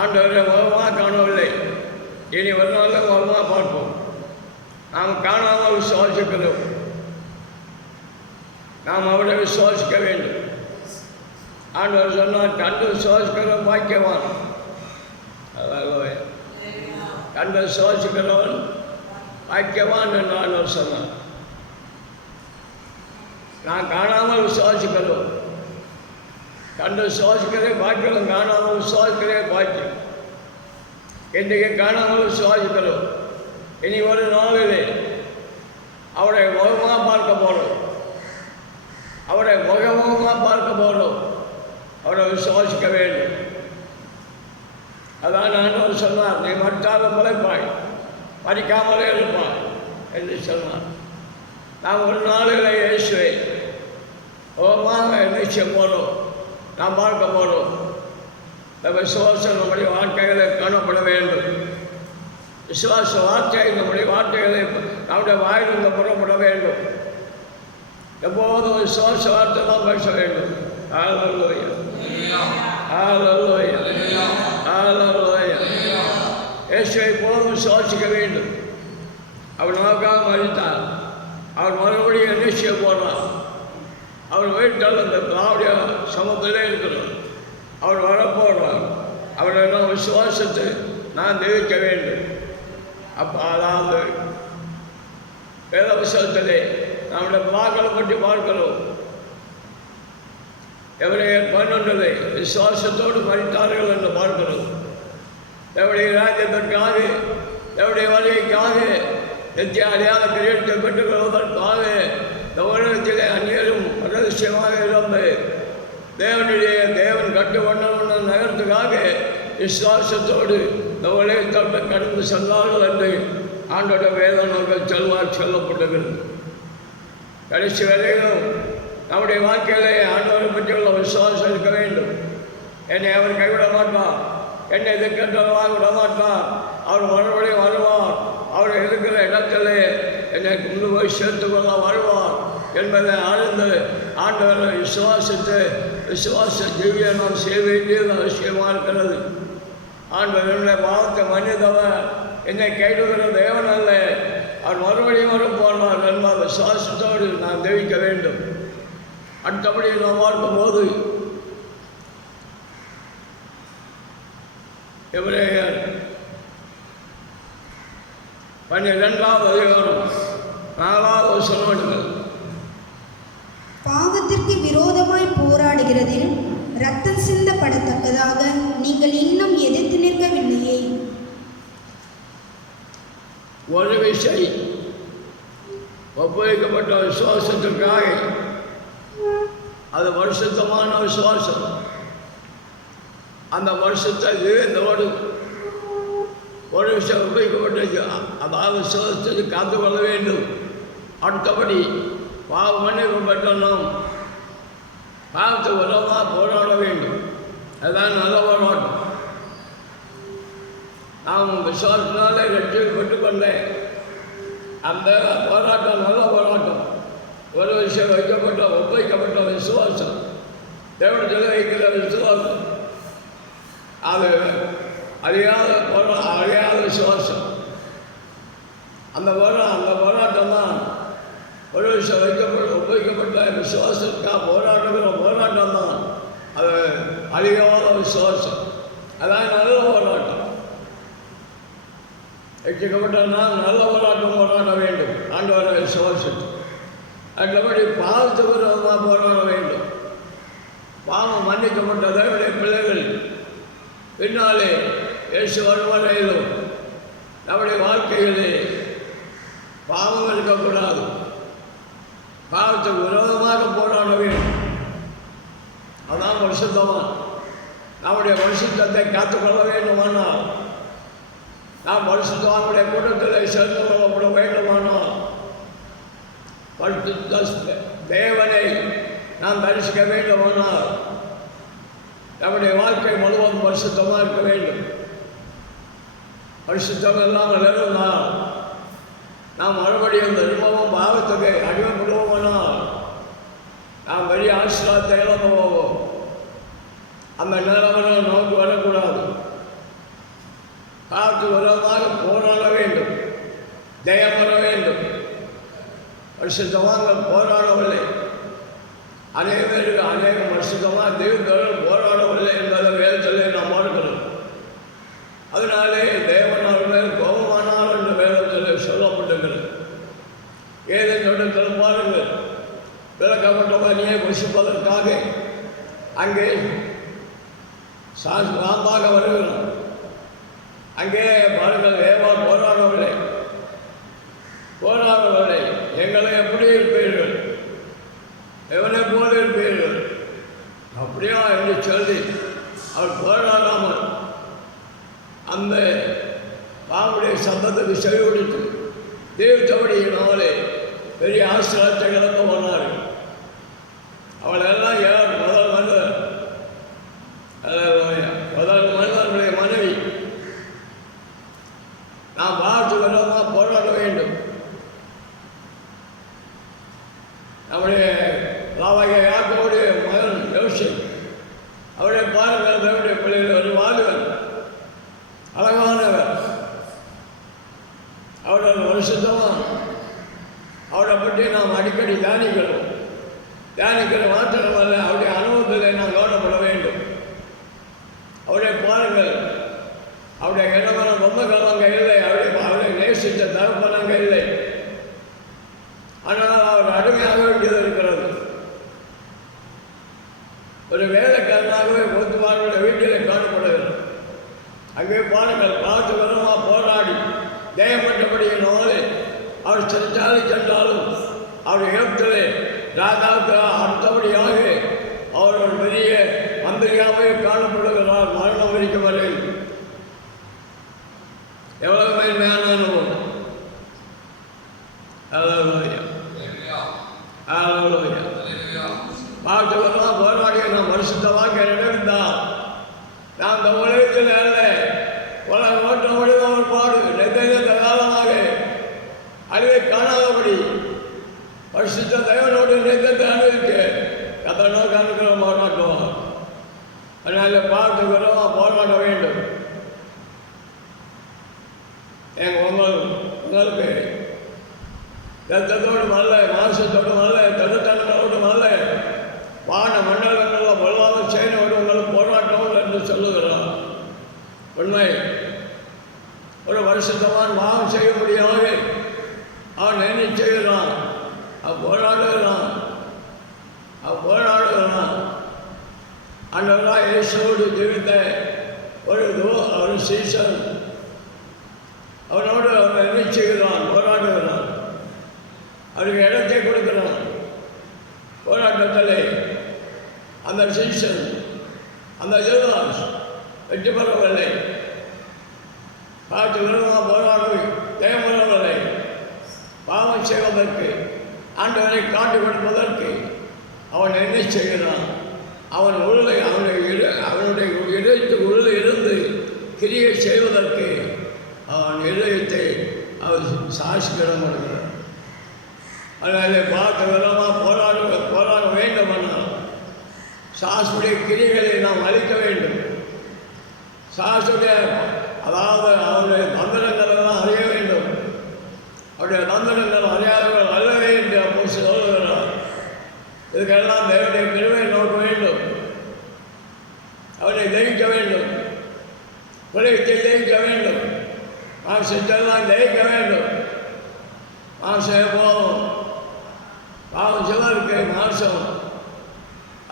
ஆண்டவரை முகமாக காணவில்லை, இனி ஒரு நாளில் முகமாக பார்ப்போம். நாம் காணாமல் விசுவாசிக்கிறோம், நாம் அவரை விசுவாசிக்க வேண்டும். ஆண்டவர் சொன்னார், கண்டு விசுவாசிக்கிறவன் பாக்கியவான். அதாவது கண்டு விசுவாசிக்கிறவன் பாக்கியவான் என்று ஆண்டவர் சொன்னார். நான் காணாமல் விசுவாசிக்கிறோம், கண்டு விசுவாசிக்கிறே பாக்கியம், காணாமல் விசுவாசிக்கிறே பாக்கியம். இன்றைக்கு காணாமல் விசுவாசிக்கிறோம், இனி ஒரு நாளிலே அவரை முகமாக பார்க்க போகிறோம், அவரை முகமுகமாக பார்க்க போகிறோம். அவரை விசுவாசிக்க வேண்டும். அதான் ஆண்டவர் சொன்னார், நீ மட்டாத முளைப்பாய், படிக்காமலே இருப்பாய் என்று சொன்னார். நாம் ஒரு நாளில் இயேசுவை முகமாக நிச்சயம் போகிறோம், நாம் பார்க்க போகிறோம். இந்த விசுவாசம் நம்முடைய வாழ்க்கைகளை காணப்பட வேண்டும். விசுவாச வார்த்தை நம்முடைய வார்த்தைகளை நம்முடைய வாயிலிருந்து புறப்பட வேண்டும். எப்போதும் விசுவாச வார்த்தை தான் பேச வேண்டும். ஹல்லேலூயா, ஹல்லேலூயா, இயேசுவை போதும் விசுவாசிக்க வேண்டும். அவர் நமக்காக மறித்தார். அவர் மறுபடியும் என்ன செய்ய போகிறார்? அவர் வீட்டில் அந்த திராவிட சமத்திலே இருக்கிறார். அவர் வரப்போகிறார். அவரை நான் விசுவாசத்தை நான் தெரிவிக்க வேண்டும். அப்போ அதாவது வேத புத்தகத்திலே நம்முடைய வாக்களை பற்றி பார்க்கிறோம். எவரையர் 12 விசுவாசத்தோடு மறித்தார்கள் என்று பார்க்கிறோம். எவருடைய ராஜ்யத்திற்காக, எவருடைய வருகைக்காக, நித்திய அடையாள கிரீடத்தை பெற்றுக் கொள்வதற்காக இந்த உலகத்திலே அந்நியரும் ரகசியமாக இருந்து தேவன் கட்டுக்கொண்ட நகரத்துக்காக விசுவாசத்தோடு இந்த உலகத்தை கடந்து சென்றார்கள் என்று ஆண்டோட வேதங்கள் சொல்லப்பட்டிருக்கிறது. கடைசி வரையிலும் நம்முடைய வாழ்க்கையிலே ஆண்டவரை பற்றியுள்ள விசுவாசம் இருக்க வேண்டும். என்னை அவர் கைவிட மாட்டார், என்னை எதிர்க்கின்றவராக விட மாட்டார். அவர் மறுபடியும் வருவார். அவர் இருக்கிற இடத்திலே என்னை கொண்டு போய் சேர்த்து கொள்ள வருவார் என்பதை ஆழ்ந்து ஆண்டவரை விசுவாச ஜீவியை நாம் செய்ய வேண்டியது அவசியமாக இருக்கிறது. ஆண்டவர் என்னுடைய பாவத்தை மன்னித்தவர், என்னை கைவிடுகிற தேவன் அல்ல, அவர் மறுபடியும் வரப்போனார் என்ப விசுவாசத்தோடு நாம் தெரிவிக்க வேண்டும். அடுத்தபடி நாம் பார்க்கும்போது எபிரேயர் 12வது அதிகாரம் 4வது வசனம். பாவத்திற்கு விரோதமாய் போராடுகிறதில் ரத்தம் சிந்தப்படத்தக்கதாக நீங்கள் இன்னும் எதிர்த்து நிற்கவில்லையே. ஒரு விசை ஒப்புவிக்கப்பட்ட விசுவாசத்திற்காக, அது பரிசுத்தமான விசுவாசம். அந்த வருஷத்தை இதோடு ஒரு விஷயம் ஒப்புவிக்கப்பட்டு அதாவது விசுவாசத்தை காத்துக்கொள்ள வேண்டும். அடுத்தபடி பாவ மன்னிப்பு பெற்றோம், பாவத்துக்கு விரோதமாக போராட வேண்டும். அதுதான் நல்ல போராட்டம். நாம் விசுவாசத்தினாலே வெற்றியை பெற்றுக்கொண்டேன். அந்த போராட்டம் நல்ல போராட்டம். ஒரு விஷயம் ஒப்புவிக்கப்பட்ட விசுவாசம், தேவனத்தில் வைக்கிற விசுவாசம், அது அறியாத விசுவாசம். அந்த போராட்டம் தான் ஒரு விஷயம் ஒப்புவிக்கப்பட்ட விசுவாசத்துக்காக போராடுகிற போராட்டம் தான் அது அறியாத விசுவாசம். அதான் நல்ல போராட்டம். ரட்சிக்கப்பட்டனால் நல்ல போராட்டம் போராட வேண்டும். ஆண்டவரை விசுவாசத்து அந்தபடி பாவத்துக்கு விரோதமாக போராட வேண்டும். பாவம் மன்னிக்கப்பட்ட தேவனுடைய பிள்ளைகள் பின்னாலே இயேசு வருவரையிலும் நம்முடைய வாழ்க்கைகளே பாவம் இருக்கக்கூடாது. பாவத்துக்கு விரோதமாக போராட வேண்டும். அதான் பரிசுத்தவான். நம்முடைய பரிசுத்தத்தை காத்துக்கொள்ள வேண்டுமானால், நாம் பரிசுத்தவானுடைய கூட்டத்தில் சேர்ந்து கொள்ளப்பட வேண்டுமானால், தேவனை நாம் தரிசிக்க வேண்டுமானால் நம்முடைய வாழ்க்கை முழுவதும் பரிசுத்தமாக இருக்க வேண்டும். பரிசுத்தம் இல்லாமல் இருந்தால் நாம் மறுபடியும் திரும்பவும் பாவத்துக்கு அடிமைப்படுவோமானால் நாம் பெரிய ஆசீர்வாதத்தை இழந்து போவோம். அந்த நிலவரம் நமக்கு வரக்கூடாது. பாவத்துக்கு விரோதமாக போராட வேண்டும், ஜெயம் வர வேண்டும். பரிசுத்தமாக போராடவில்லை. அநேக பரிசுத்தமாக தெய்வங்கள் போராடவில்லை என்பதை வேதத்திலே நாம் பார்க்கிறோம். அதனாலே தேவன் அவர்கள் கோபமானார் என்று வேதத்தில் சொல்லப்பட்டிருக்கிறது. ஏதேன் தோட்டத்தில் பாருங்கள், விளக்கப்பட்ட பணியை புசிப்பதற்காக அங்கே சாம்பாக வருகிறோம். அங்கே பாருங்கள், ஏவாள் போராடவில்லை. எங்களை எப்படி இருப்பீர்கள், எவனை போல இருப்பீர்கள் அப்படியா என்று சொல்லி அவர் போராடாமல் அந்த பாம்புடைய சத்தத்துக்கு செவிவிடுத்து தீர்த்தபடியினாலே பெரிய ஆசிரியத்தை இழந்து போனார்கள். அவளெல்லாம் யார்? முதல் மனிதனுடைய மனைவி. நாம் பார்த்து விரோதமாக போராட வேண்டும். நம்முடைய யாக்கோடைய மகன் யோசிப், அவருடைய பாருங்கள், தேவனுடைய பிள்ளைகள் ஒரு வாலிபன் தியானிக்கிற மாத்திரமல்ல, அவருடைய அனுபவத்திலே நாம் கவனப்பட வேண்டும். அவருடைய பாருங்கள், அவருடைய இடமான பொம்மைகள் அங்கே இல்லை, அவரை நேசித்த தகப்பன் அங்கே இல்லை. ஆனால் அவர் அருமையாக வேண்டியது இருக்கிறது. ஒரு வேலைக்காரனாகவே பொதுவானுடைய வீட்டிலே காணப்படுகிறது. அங்கே பாருங்கள், பார்த்து வரமாக போராடி ஜெயப்பட்டபடியினாலே அவர் சிறைச்சாலை சென்றாலும் அவர் இடத்திலே ராஜாவுக்கு அடுத்தபடியாக அவர் ஒரு பெரிய மந்திரியாகவே காணப்படுகிறார். மரணம் வரைக்கும் வரையில் எவ்வளவு மேன்மையான அனுபவம்! பார்த்து வரலாம் போராடிய நாம் வருஷத்தை வாக்க நினைவிருந்தால் நாம் இந்த உலகத்தில் அல்ல, உலக ஓட்டமொழி அவர் பாடு நெத்த காலமாக அழிவை காணாதபடி வருஷத்த தேவனோடு நெத்தத்தை அனுபவிக்க கதை நோக்க அனுகிற போராட்டுவார். அதனால பார்த்து வரமாக போராட வேண்டும். உங்களுக்கு ரத்தத்தோடு அல்ல, மாசத்தோடு அல்ல, தடுத்தனோடு அல்ல, வான மண்டலங்களில் வல்லாத சேனையோடு உங்களுக்கு போராட்டம் என்று சொல்லுகிறார். உண்மை. ஒரு வருஷத்தவான் பாவம் செய்ய முடியாது, அவன் என்ன செய்கிறான்? போராடுகிறான். அன்றா இயேசுவோடு ஜீவித்த ஒரு சீசன் அவனோடு அவன் என்ன செய்கிறான்? போராடுகிறான். அவருக்கு இடத்தை கொடுக்கிறான். போராட்டத்திலே அந்த சீசன், அந்த யூதாஸ் வெற்றி பெறவில்லை. பார்த்து விரோதமாக போராடி ஜெயமுறவில்லை. பாவம் செய்வதற்கு, ஆண்டவரை காட்டி கொடுப்பதற்கு அவன் என்ன செய்கிறான்? அவன் உள்ளே அவனுடைய இதயத்து உள்ளே இருந்து கிரியை செய்வதற்கு அவன் இதயத்தை அவர் சாட்சிக்கிடம் கொடுக்கிறான். அதனாலே பார்த்து விதமாக போராட வேண்டுமானால் சாசுடைய கிரிகளை நாம் அழிக்க வேண்டும். சாசுடைய அதாவது அவருடைய தந்திரங்களெல்லாம் அறிய வேண்டும். அவருடைய தந்திரங்கள் அறியாதவர்கள் அல்லவே என்று அப்போ சொல்லுகிறார். இதுக்கெல்லாம் தேவனுடைய கிருபை நோக்க வேண்டும். அவரை ஜெயிக்க வேண்டும். உலகத்தை ஜெயிக்க வேண்டும். மாம்சத்தெல்லாம் ஜெயிக்க வேண்டும். மாம்சம் போகும். பாவம் சிலருக்கு மாம்சம்,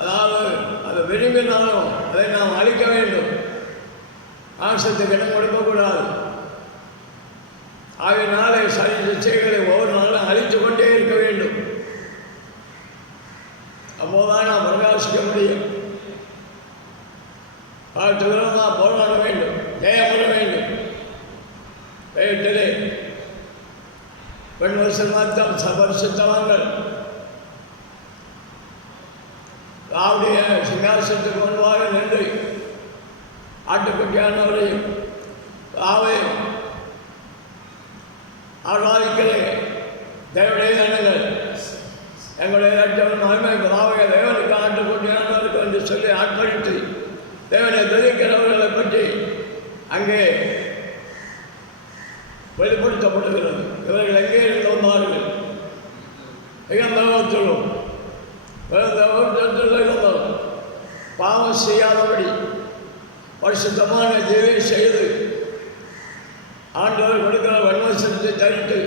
அதாவது அதை விரும்பினாலும் அதை நாம் அழிக்க வேண்டும். மாம்சத்துக்கு இடம் கொடுக்கக்கூடாது. ஆகினாலே சரி இச்சைகளை ஒவ்வொரு நாளும் அழித்து கொண்டே இருக்க வேண்டும். அப்போதான் நாம் பிரகாசிக்க முடியும். பார்த்து விரோதமாக போராட வேண்டும், ஜெயப்பட வேண்டும். வீட்டிலே பெண் வருஷம் வருஷத்தவங்கள் அவருடைய சிங்காசனத்துக்கு முன்பாக நின்று ஆட்டுக்குட்டியானவரையும் ஆவையும் ஆராதிக்கிறே தேவனுடைய ஜனங்கள் எங்களுடைய லட்சம் மகிமை ஆவைய தேவனுக்கு ஆட்டுக்குட்டியானவருக்கு என்று சொல்லி ஆட்படுத்தி தேவனை துதிக்கிறவர்களை பற்றி அங்கே வெளிப்படுத்தப்படுகிறது. இவர்கள் எங்கே இருந்து வந்தார்கள்? இகந்தவத்திலும் இருந்தாலும் பாவம் செய்யாதபடி பரிசுத்தமான ஜீவை செய்து ஆண்டவர் கொடுக்கிற வன்மசத்தை தரித்து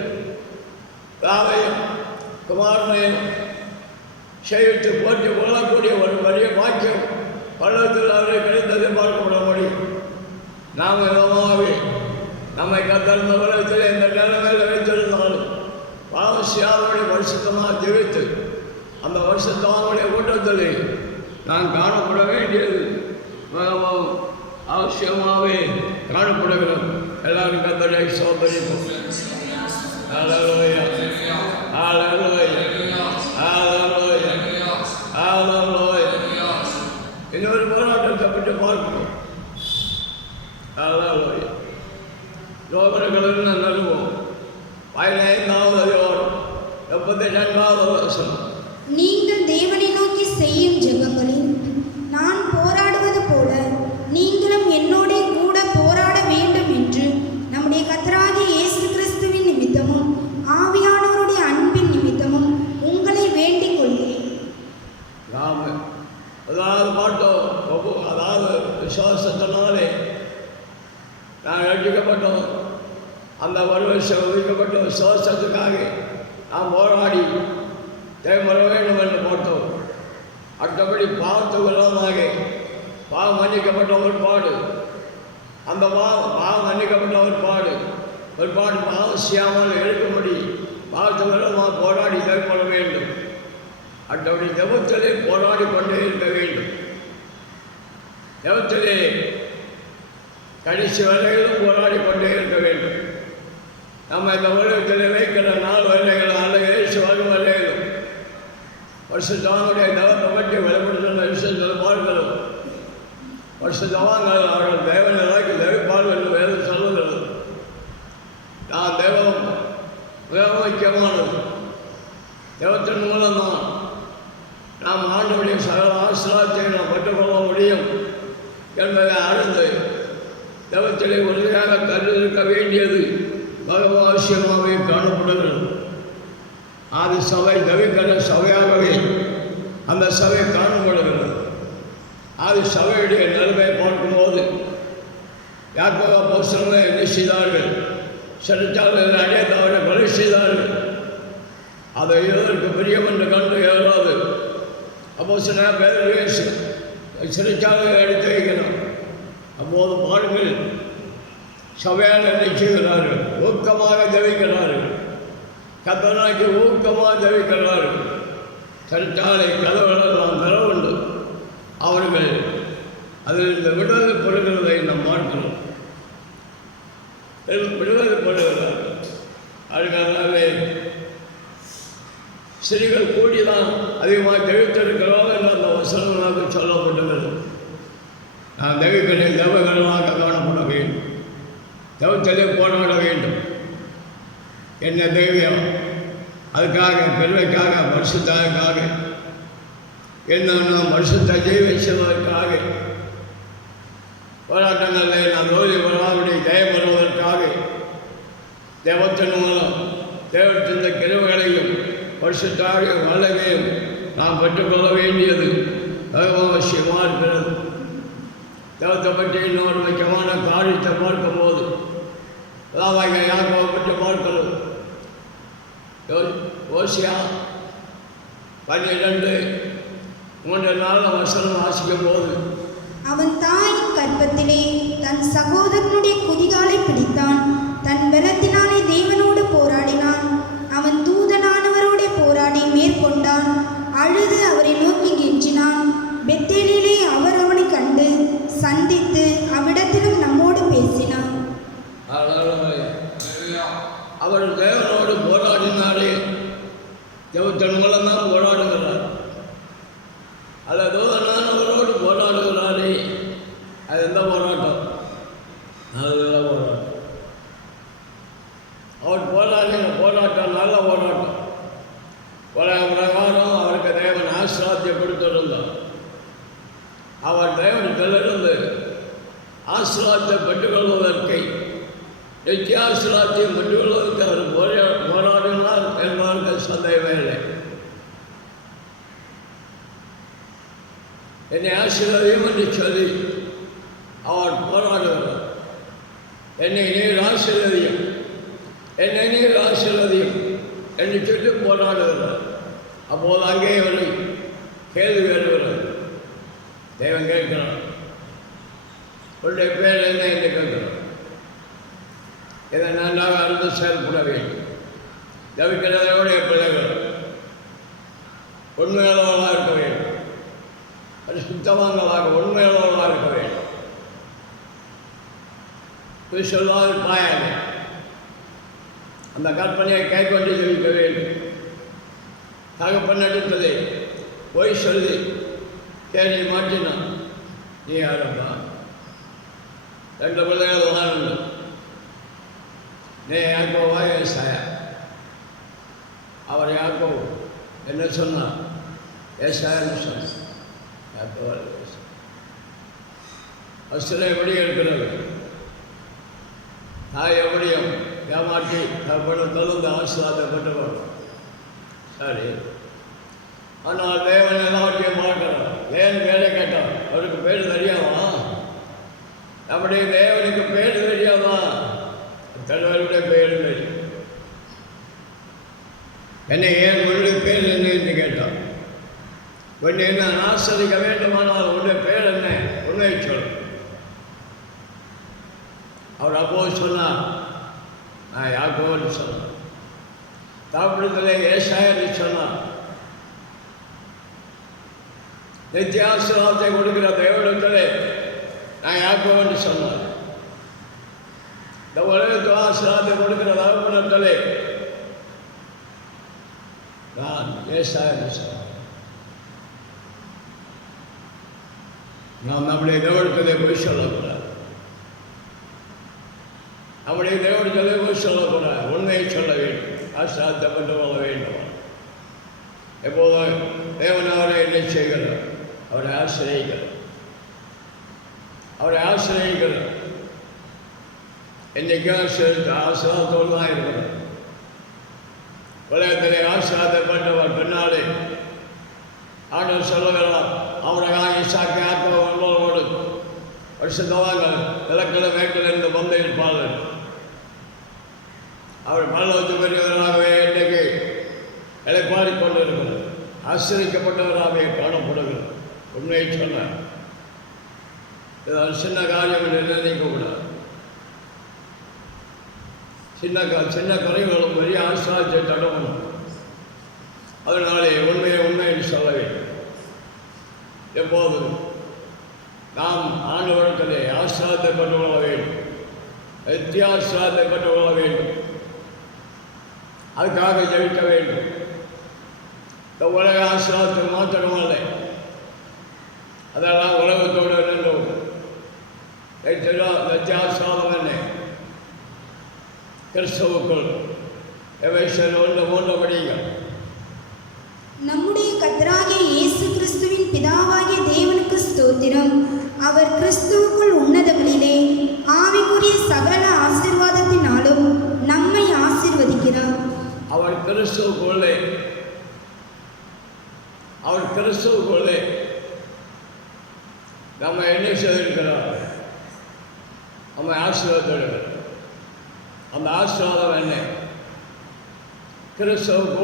தாவையும் குமாரனையும் செய்வித்து போற்றி கொள்ளக்கூடிய ஒரு வழிய வாக்கியம் பள்ளத்தில் அவரை கிடைத்ததை பார்க்கப்பட முடியும். நாம் விதமாகவே நம்மை கத்திருந்த உலகத்தில் இந்த நிலைமையில் வைத்திருந்தாலும் பாவம் செய்யாதபடி பரிசுத்தமாக ஜீவித்து அந்த வருஷத்தவனுடைய கூட்டத்திலே நான் காணப்பட வேண்டியது மிகவும் அவசியமாகவே காணப்படுகிறது. எல்லாரும் கத்தரை சோதரிப்போம். இன்னொரு போராட்டத்தை பற்றி பார்க்கணும். யோகர்கள் நல்வோம் 15வது அதிகாரம் 72வது வசனம். நீங்கள் தேவனை நோக்கி செய்யும் ஜெபங்களில் நான் போராடுவது போல நீங்களும் என்னோடே கூட போராட வேண்டும் என்று நம்முடைய கர்த்தராகிய இயேசு கிறிஸ்துவின் நிமித்தமும் ஆவியானவருடைய அன்பின் நிமித்தமும் அந்த ஒரு வருஷம் ஒதுக்கப்பட்ட விசுவாசத்துக்காக நாம் போராடி தேவர வேண்டும் என்று போட்டோம். அடுத்தபடி பாவத்துக்கு விரோதமாக பாவம் மன்னிக்கப்பட்ட ஒருபாடு, அந்த பாவம் மன்னிக்கப்பட்ட ஒருபாடு பாவம் செய்யாமல் இருக்கும்படி பாவத்துக்கு விரோதமாக போராடி தேவைப்பட வேண்டும். அடுத்தபடி ஜெபத்திலே போராடி கொண்டே இருக்க வேண்டும். ஜெபத்திலே கடைசி வரையிலும் போராடி கொண்டே இருக்க வேண்டும். நம்ம இந்த உலகத்தில் வைக்கிற 4 வேலைகள் அல்லது 7 வரும் வரையிலும் வருஷத்தானுடைய தவத்தை பற்றி வெளிப்படுத்துகிற விஷயத்தில் பார்க்கிறோம். வருஷத்தவாங்கள் அவர்கள் தேவனை நோக்கி தவிப்பார்கள் என்று வேதம் சொல்லுகிறது. நான் தேவம் மிக முக்கியமானது. தேவத்தின் மூலம்தான் நாம் ஆண்டவருடைய சகல ஆசீர்வாதத்தை நாம் பெற்றுக்கொள்ள முடியும் என்பதை அறிந்து தேவத்திலே உறுதியாக கருதிருக்க வேண்டியது மிகவும் அவசியமாகவே காணப்படுகிறது. ஆதி சபை தவிக்கிற சபையாகவே அந்த சபை காணப்படுகிறது. ஆதி சபையுடைய நிலைமை பார்க்கும்போது யாக்கோபு அப்போஸ்தலர்கள் என்ன செய்தார்கள்? சிறைச்சாலையில் அடைத்தவரை கொலை செய்தார்கள். அதை இதற்கு பிரியம் என்று கண்டு எழுதாது அப்போஸ்தலனாகிய பேதுருவை சிறைச்சாலையில் அடைத்து வைக்கணும். அப்போது பாருங்கள், சபையால் என்ன செய்கிறார்கள்? ஊக்கமாக ஜெபிக்கிறார்கள். கர்த்தராகி ஊக்கமாக ஜெபிக்கிறார்கள். சிறைச்சாலை கதவுகளெல்லாம் திறவுண்டு அவர்கள் அதில் இந்த விடுதலை பெறுகிறதை நாம் பார்க்கிறோம். விடுதலை பெறுகிறார்கள். அதுக்காகவே ஸ்திரீகள் கூடிதான் அதிகமாக ஜெபித்திருக்கிறோம் என்று அந்த வசனங்களாக சொல்லப்பட்டுள்ளது. நான் தெய்வங்களின் தேவகளாக காணப்பட வேண்டும். தவத்திலே போராட வேண்டும். என்ன தெய்வம் அதுக்காக பெருமைக்காக வருஷத்தாருக்காக என்ன வருஷத்தை ஜெய்வை செய்வதற்காக போராட்டங்களில் நான் நோய் வராவுடைய ஜெயம் வருவதற்காக தேவத்தின் மூலம் தேவத்தின் கிருபைகளையும் வருஷத்தாக வல்லமையும் நாம் பெற்றுக்கொள்ள வேண்டியது அவசியமாக இருக்கிறது. தேவத்தை பற்றி இன்னொரு முக்கியமான காரியத்தை பார்க்கும்போது அதாவது யாக்கோபை பற்றி பார்க்கிறோம். ஓசியா 12:3 வசனம் வாசிக்கும் போது, அவன் தாயின் கர்ப்பத்திலே தன் சகோதரனுடைய குதிகாலை பிடித்தான். தன் பலத்தினாலே தேவனோடு போராடினான். அவன் தூதனானவரோடு போராடி மேற்கொண்டான். அழுது அவரை நோக்கி கெஞ்சினான். பெத்தேலிலே அவர் அவனை கண்டு சந்தித்து அவ்விடத்திலும் நம்மோடு பேசினான். அவர் தேவனோடு போராடினாரே. தேவத்தின் மூலம்தான் போராடுகிறார். அல்ல தூதனானவரோடு போராடுகிறாரே. அது எந்த போராட்டம்? அதுதான் போராட்டம். அவர் போராடின போராட்டம் நல்ல போராட்டம். பிரகாரம் அவருக்கு தேவன் ஆசீர்வாதத்தை கொடுத்திருந்தார். அவர் தேவனிடத்திலிருந்து ஆசீர்வாதத்தை பெற்றுக்கொள்வதற்கு நித்தியாசீர்வாதத்தை பெற்றுக்கொள்வதற்கு அவர் போராடினார் என்பதற்கு சந்தேகமே இல்லை. என்னை ஆசீர்வாதம் என்று சொல்லி அவர் போராடுகிறார். என்னை நீர் ஆசீர்வதியும், என்னை நீர் ஆசீர்வதியும் என்று சொல்லி போராடுகிறார். அப்போது அங்கே ஒரு கேள்வி வருகிறது. தேவன் கேட்கிறார், உன்னுடைய பேர் என்ன என்று கேட்கிறார். இதை நன்றாக அறிந்து செயல்பட வேண்டும். தவிக்கிறதையோடைய பிள்ளைகள் உண்மையாளர்களாக இருக்க வேண்டும். அது சுத்தமானதாக உண்மையாளர்களாக இருக்க வேண்டும். போய் சொல்லாது பாயாது. அந்த கற்பனையை கை கொண்டு ஜெயிக்க வேண்டும். தகப்பனிடத்திலே போய் சொல்லி கேள்வி மாற்றினான். நீ யாரப்பா? 2 பிள்ளைகள் வாழ்ந்து நீ யாக்கோவா ஏசாயா? அவர் யாக்கோவு என்ன சொன்னார்? ஏசாயான்னு சொன்னார். யாக்கோவா அசுரை எப்படி இருக்கிறது? தாய் எப்படியும் ஏமாற்றி தொழுந்து ஆசீர்வாதப்பட்டவர். சரி, ஆனால் தேவன் எல்லாவற்றையும் பார்க்கிறார். ஏன் பேரை கேட்டார்? அவருக்கு பேர் தெரியாமா? நம்முடைய தேவனுக்கு பேர் தெரியாமா? தலைவருடைய பெயர் இல்லை. என்னை ஏன் உன்னுடைய பேர் என்ன என்று கேட்டார். உன்னை என்ன ஆசிரிக்க வேண்டுமானால் உன்னுடைய பேர் என்ன, உண்மை சொல். அவர் அப்போது சொன்னார், நான் யாக்கோன்னு சொன்னார். தாப்பிடத்தில் ஏசாயன்னு சொன்னார். நித்தியாசிரமத்தை கொடுக்கிற தேவனிடத்தில் நான் யாக்கோன்னு சொன்னார். இந்த உலகத்து ஆசிரமத்தை கொடுக்கிற தகப்பனிடத்தில் நான் ஏசாயன்னு சொன்னார். நாம் நம்முடைய தேவனிடத்திலே போய் சொல்லக்கூடாது. நம்முடைய தேவனிடத்திலே போய் சொல்லக்கூடாது. உண்மையை சொல்ல வேண்டும். ஆசிரமத்தை கொண்டு போக வேண்டும். எப்போதும் தேவன் அவரை என்ன செய்கிறார்? அவரை ஆசிரியக்கிறார். அவரை ஆசிரியக்கிறார். என்றைக்கும் ஆசிரமத்தோடு தான் இருக்கிறார். உலகத்திலே ஆசிரமத்தை பெற்றவர் பின்னாலே ஆண்டவர் சொல்லுகிறார், அவருக்காக ஈசாக்கு யாக்கோபு என்பவரோடு வருஷத்தவாங்கள் விளக்கில் வேட்டில் இருந்து வந்து இருப்பார்கள். அவர் பல்லவத்து பெரியவராகவே இன்றைக்கு இலைப்பாடி கொண்டிருக்கிறார். ஆசிரியக்கப்பட்டவராகவே காணப்படுகிறார். உண்மையை சொன்னார். இதில் சின்ன காரியம் என்று நினைக்கக்கூடாது. சின்ன குறைகளும் பெரிய ஆசிரியத்தை தடவணும். அதனாலே உண்மையை சொல்ல வேண்டும். எப்போதும் நாம் ஆண்டவரிடத்திலே ஆசிரியத்தை பெற்றுக்கொள்ள வேண்டும். வித்தியாசத்தை பெற்றுக்கொள்ள வேண்டும். அதுக்காக ஜெயிக்க வேண்டும். இந்த உலக ஆசிரியத்தை மாற்றணுமல்ல, அதெல்லாம் உலகத்தோடு நின்றோம். வித்தியாசம் என்ன? கிறிஸ்தவுக்குள் எவைசன் 1:3 நம்முடைய கர்த்தராகிய இயேசு கிறிஸ்துவின் பிதாவாகிய தேவனுக்கு ஸ்தோத்திரம். அவர் கிறிஸ்துவுக்குள் உன்னதங்களிலே ஆவிக்குரிய சகல ஆசீர்வாதத்தினாலும் நம்மை ஆசீர்வதிக்கிறார். அவர் கிறிஸ்துவுக்குள்ளே நம்ம என்ன செய்திருக்கிறார்? நம்ம ஆசீர்வாதம். அந்த ஆசீர்வாதம் என்ன? கிறிஸ்துவுக்கு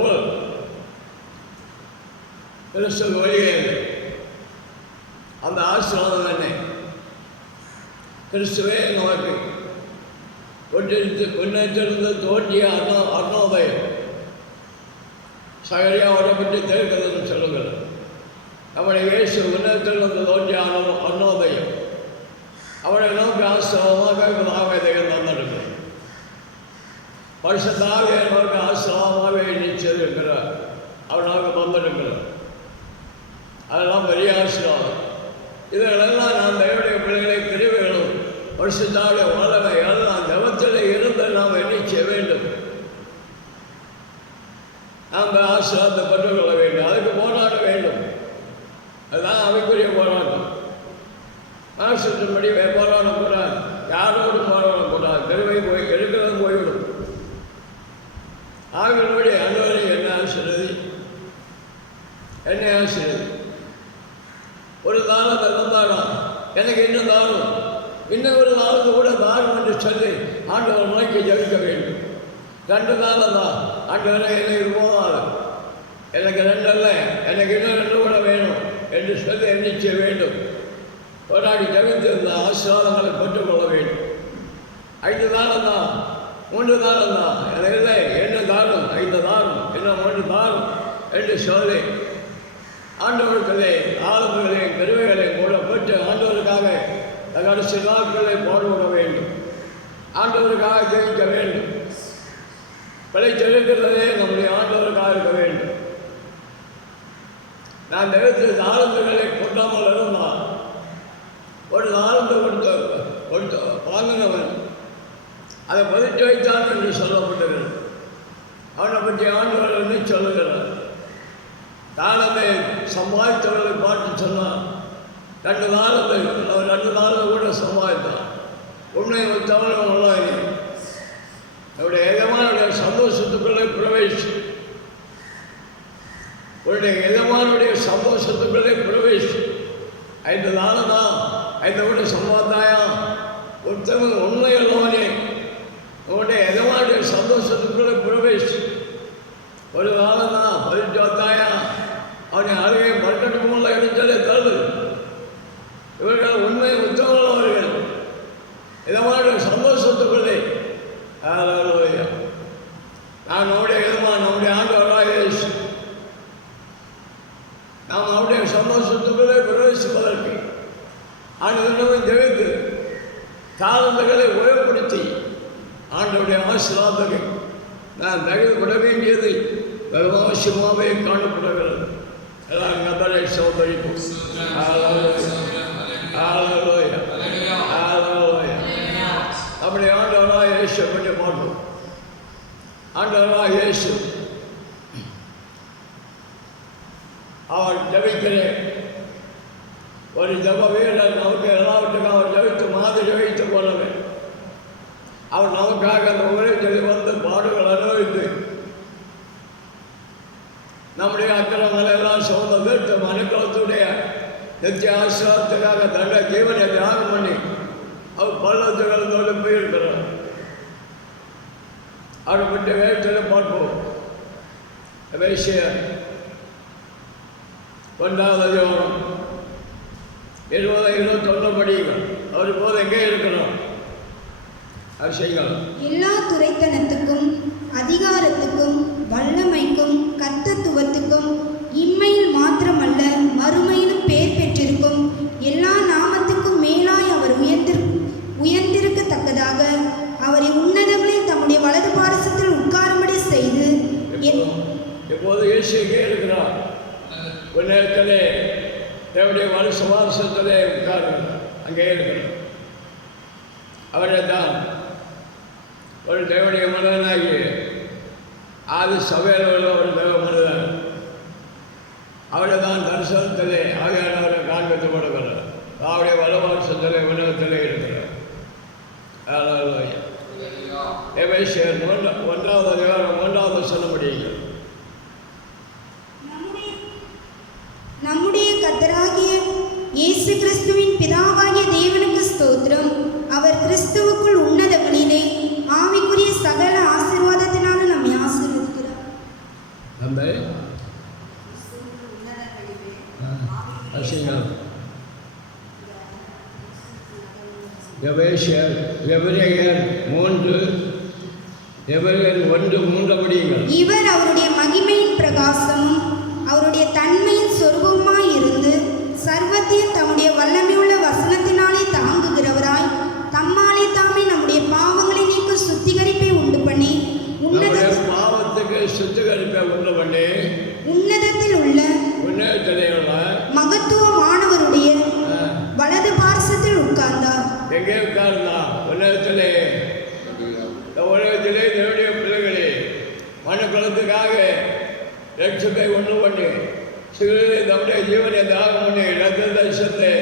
வழியே இல்லை. அந்த ஆசீர்வாதம் என்ன? கிறிஸ்துவே நமக்கு உன்னத்திலிருந்து தோன்றிய அருணோதயம். சகரியா அவரை பற்றி தெரிவிக்கிறதுன்னு சொல்லுங்கள். நம்முடைய இயேசு உன்னத்திலிருந்து தோன்றிய அருணோதயம். அவரை நோக்கி ஆசீர்வாதமாக தெய்வம் தந்திருக்கிறார். பரிசுத்தாக நோக்கி ஆசீர்வாதமாக நிச்சயிக்கிறார். அவர் நமக்கு தந்திருக்கிறார். அதெல்லாம் பெரிய ஆசீர்வாதம். இதெல்லாம் நாம் தேவனுடைய பிள்ளைகளை கிருபைகளும் பரிசுத்தாக வல்லமை எல்லாம் ஜபத்தில் இருந்து நாம் என்ன செய்ய வேண்டும்? நாம் ஆசீர்வாதத்தை பெற்றுக்கொள்ள வேண்டும். அதுக்கு போராட வேண்டும். அதுதான் அவைக்குரிய போராட்டம். மனசுபடி போராடக்கூடாது. யாரோடும் போராடக்கூடாது. கிருபை போய் கெடுக்கிறது போய்விடும். ஆகியபடி அன்றுவரை என்ன ஆசிரியது? என்ன ஆசிரியது? ஒரு தானத்தை தந்தாராம், எனக்கு இன்னும் தாரும், இன்னும் ஒரு நாளுக்கு கூட தாரும் என்று சொல்லி ஆண்டவர் நோக்கி ஜெபிக்க வேண்டும். 2 தானம் தான். ஆண்டவரை எனக்கு போதாது, எனக்கு 2 அல்ல, எனக்கு இன்னும் 2 கூட வேணும் என்று சொல்லி எண்ணிக்க வேண்டும். போராடி ஜெபித்து இந்த ஆசீர்வாதங்களை பெற்றுக்கொள்ள வேண்டும். 5 தானம் தான், 3 தானம் தான், எனக்கு இல்லை, என்ன தாரும், 5 தாரும், இன்னும் 3 தாரும் என்று சொல்லி ஆண்டவர்களே ஆளுமைகளையும் கருவைகளையும் கூட பெற்று ஆண்டவருக்காக கடைசி நாட்களை போடுவிட வேண்டும். ஆண்டவருக்காக ஜெயிக்க வேண்டும். பிழைத்திருக்கிறதே நம்முடைய ஆண்டவருக்காக இருக்க வேண்டும். நான் தெய்வத்தில் ஆளுமைகளை கொண்டாமல் இருந்தால் ஒரு ஆளுமை கொடுத்து வாங்கினவன் அதை பதித்து வைத்தான் என்று சொல்லப்பட்டது. அவனை பற்றி ஆண்டவர் என்ன சொல்லுகிறார்? தானத்தை சம்பாதித்தவர்களை பார்த்து சொன்னான். 2 நாளத்தை அவன் 2 நாளில் கூட சம்பாதித்தான். உண்மை தமிழ் நல்லாயினி அவருடைய எஜமானுடைய சந்தோஷத்துக்குள்ளே பிரவேசி. உன்னுடைய எஜமானுடைய சந்தோஷத்துக்குள்ளே பிரவேசி. 5 நாள் தான், 5 கூட சம்பாத்தாயா? உத்தம உண்மை உள்ளவனே, உன்னுடைய சந்தோஷத்துக்குள்ளே பிரவேசிப்பதற்கு ஆண்டவரிடம் ஜெபித்து காலங்களை உயர்படுத்தி ஆண்டவருடைய ஆசீர்வாதத்தை நான் தகுதிப்பட வேண்டியது வெறும் அவசியமாகவே காணப்படுகிறது. எல்லாம் கத்தரை சோதரிப்போம். நம்முடைய ஆண்டவராக இயேசு பற்றி பார்ப்போம். ஆண்டவராக இயேசு அவர் ஜபிக்கிறேன் ஒரு ஜப வீரர் நமக்கு எல்லாவற்றுக்கும் அவர் ஜபித்து மாதிரி வைத்து கொள்ளவே அவர் நமக்காக அந்த உரைச்சொல்லி வந்து பாடுகள் அனுபவித்து நம்முடைய அக்கிரமங்களை எல்லாம் சொந்த வீட்டு மனுக்குலத்துடைய நித்திய ஆசிரியத்துக்காக தன்னுடைய ஜீவனை தியாகம் பண்ணி அவர் பள்ளத்துகளோடு போயிருக்கிறார். அவரை பற்றி வேற்றலை பார்ப்போம். வேசியர் 1வது அதிகாரம் 20-21 படியுங்கள். அவர் போது எங்கே இருக்கிறோம் எல்லா துரைத்தனத்துக்கும் அதிகாரத்துக்கும் வல்லமைக்கும் கர்த்தத்துவத்துக்கும் இம்மையில் மாத்திரமல்ல மறுமையிலும் பேர் பெற்றிருக்கும் எல்லா நாமத்துக்கும் மேலாய் அவர் உயர்ந்திருக்கத்தக்கதாக அவரை உன்னதங்களில் தம்முடைய வலது பாரசத்தில் உட்காரும்படி செய்து இப்போது இயேசு எங்கே இருக்கிறார்? உன்னதத்திலே தேவனுடைய வலது பாரசத்திலே உட்காருங்க. அங்கே இருக்கிறார். அவரை தான் ஒரு தேவனுடைய மனிதனாகி ஆதி சபையில் உள்ள ஒரு தேவ மனிதன் அவரை தான் தரிசனத்திலே ஆவியானவரை காண்பிக்கப்படுகிறார். அவருடைய வலவாசத்திலே உலகத்திலே இருக்கிறார். 1வது அதிகாரம் 1வது சொல்ல முடியுங்க. நம்முடைய கர்த்தராகிய இயேசு கிறிஸ்துவின் பிதாவாகிய தேவனுக்கு ஸ்தோத்திரம். அவர் கிறிஸ்துவுக்குள் உன்னதங்களிலே ஆவிக்குரிய சகல ஆசீர்வாதத்தினாலும் நம்மை ஆசீர்வதிக்கிறார். இவர் அவருடைய மகிமையின் பிரகாசமும் அவருடைய தன்மையின் சொரூபமாய் இருந்து சர்வத்தையும் தம்முடைய வல்லமையுள்ள வசனத்தினாலே தாங்குகிறவராய் தம்மாலே தாமே நம்முடைய பாவங்களை நீக்க சுத்திகரிப்பை உண்டு பண்ணி உன்னதத்தில் உள்ள மகத்துவமானவருடைய வலது பார்சத்தில் உட்கார்ந்தார். எங்கே உட்கார்ந்தார்? உலகத்திலே தேவனுடைய பிள்ளைகளே மனுக்குலத்துக்காக ரட்சத்தை ஒன்று பண்ணி சிறுதை நம்முடைய ஜீவனை தியாகம் பண்ணி ரத்த தரிசனத்தை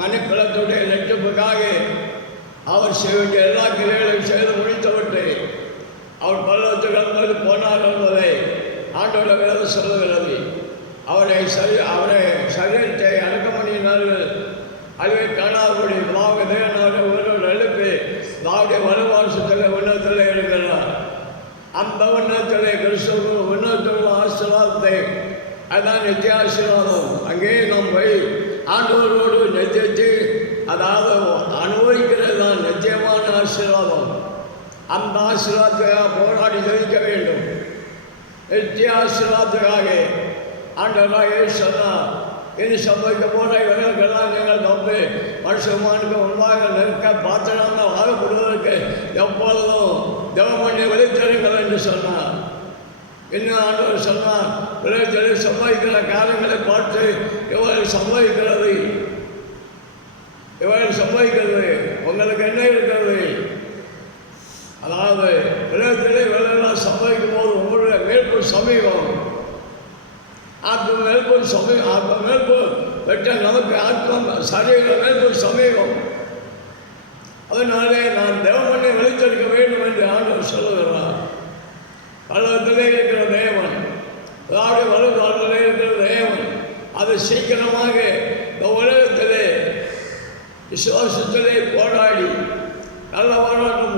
மனுக்குலத்துடைய ரட்சப்புக்காக அவர் செய்ய வேண்டிய எல்லா கிளைகளையும் செய்து முடித்தவற்றை அவர் பல்லவத்துக்கு போனார் என்பதை ஆண்டோட வேதம் சொல்லுகிறது. அவரை சரீரத்தை அடக்கம் பண்ணினார்கள். அதுவே காணாதபடி தேவனாக ஒரு எழுப்பி அவருடைய வலுவாசத்தில் உன்னதத்தில் இருக்கிறார். அந்த உன்னதத்திலே கிறிஸ்துவ உன்னதத்தில் ஆசீர்வாதத்தை அதான் நித்திய ஆசீர்வாதம். அங்கே நாம் போய் ஆண்டவரோடு நித்தியத்தை அதாவது அனுபவிக்கிறது தான் நிச்சயமான ஆசீர்வாதம். அந்த ஆசீர்வாதத்துக்காக போராடி ஜெயிக்க வேண்டும். நித்திய ஆசீர்வாதத்துக்காக ஆண்டவராக சொன்னார், இனி சம்பவிக்க போகிற இவர்களுக்கெல்லாம் நீங்கள் நம்பி மனுஷமானுக்கு உண்மையாக நிற்க பாத்திரமாக வாழப்படுவதற்கு எப்பொழுதும் தேவமண்ணை வெளித்தருங்கள் என்று சொன்னார். இன்னும் ஆண்டவர் சொன்னார், விளைச்சலை சம்பவிக்கிற காரியங்களை பார்த்து இவர்கள் சம்பவிக்கிறது உங்களுக்கு என்ன இருக்கிறது? அதாவது விளைச்சலை விளையெல்லாம் சம்பவிக்கும் போது உங்களுடைய மேற்பு சமீபம் ஆத்ம மேற்பு ஆத்ம மேற்பு பெற்ற நமக்கு ஆத்ம சரீர மேற்பு சமீபம். அதனாலே நான் தேவமண்ணை வெளிச்செடுக்க வேண்டும் என்று ஆண்டவர் சொல்லுகிறார். பலத்திலே இருக்கிற தேவன், அதாவது வலுவாழ்விலே இருக்கிற தேவன் அது சீக்கிரமாக இந்த உலகத்திலே விசுவாசத்திலே போராடி நல்ல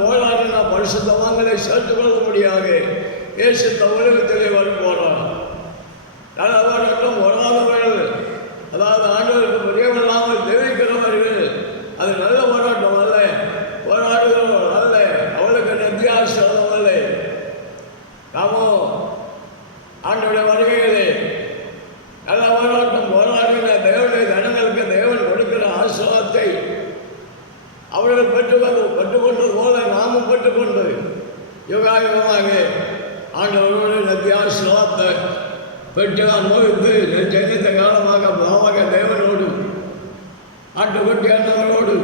போராடினா பரிசுத்தவான்களை சேர்த்துக் கொள்ள முடியாது. இயேசு இந்த உலகத்திலே வரும்போறார். நல்ல போராட்டம் வராதவர்கள், அதாவது ஆண்டவருக்கு புரியவில்லாமல் தெரிவிக்கிறவர்கள், அது நல்ல போராட்டம் அல்ல, போராடுகிறவர்கள் அல்ல, அவளுக்கு நித்தியாசனம் அல்ல. நாமோ ஆண்டோடைய வருகையிலே நல்ல சலாத்தை அவர்கள் பெற்றுக்கொண்டது போல நாமும் பெற்றுக்கொண்டு யுகாயுகமாக ஆண்டவர்களுடைய நத்தியாசலாத்தை பெற்று அனுபவித்து ஜெயித்த காலமாக பாவக தேவனோடு ஆட்டுக்குட்டியானவரோடு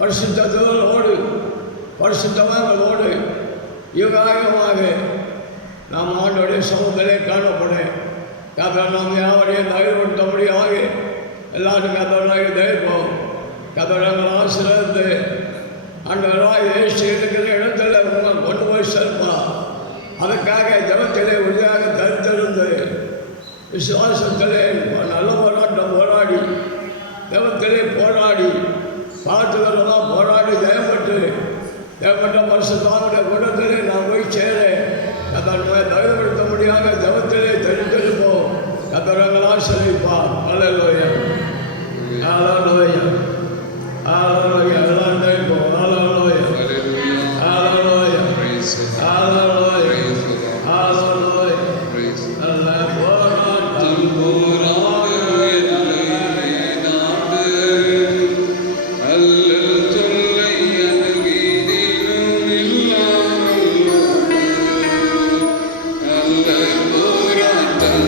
பரிசுத்தோடு பரிசுத்தவர்களோடு யுகாயுகமாக நாம் ஆண்டோடைய சமூகத்திலே காணப்பட நாம் யாவரையும் தகுதிப்படுத்தபடியாக எல்லாரும் கத்தவராக தேய்ப்போம். கத்தவரங்கள் ஆசிரியத்து ஆண்டவராக ஏசி இருக்கிற இடத்துல கொண்டு போய் சேர்ப்பா. அதற்காக ஜபத்திலே உறுதியாக தரித்திருந்து விசுவாசத்திலே நல்ல போராட்டம் போராடி ஜபத்திலே போராடி பார்த்துக்கிறதெல்லாம் போராடி ஜெயப்பட்ட பரிசுத்தவானுடைய கூட்டத்திலே நான் போய் சேர கத்தனை தகுதிப்படுத்த முடியாத ஜபத்திலே தெரிந்திருப்போம். கத்தவரங்கள் ஆசிரியப்பா. அல்லேலூயா அல்லேலூயா அல்லேலூயா. எல்லாம் தெரிப்போம். அல்லேலூயா அல்லேலூயா அல்லேலூயா அல்லேலூயா. நல்ல போராட்டம்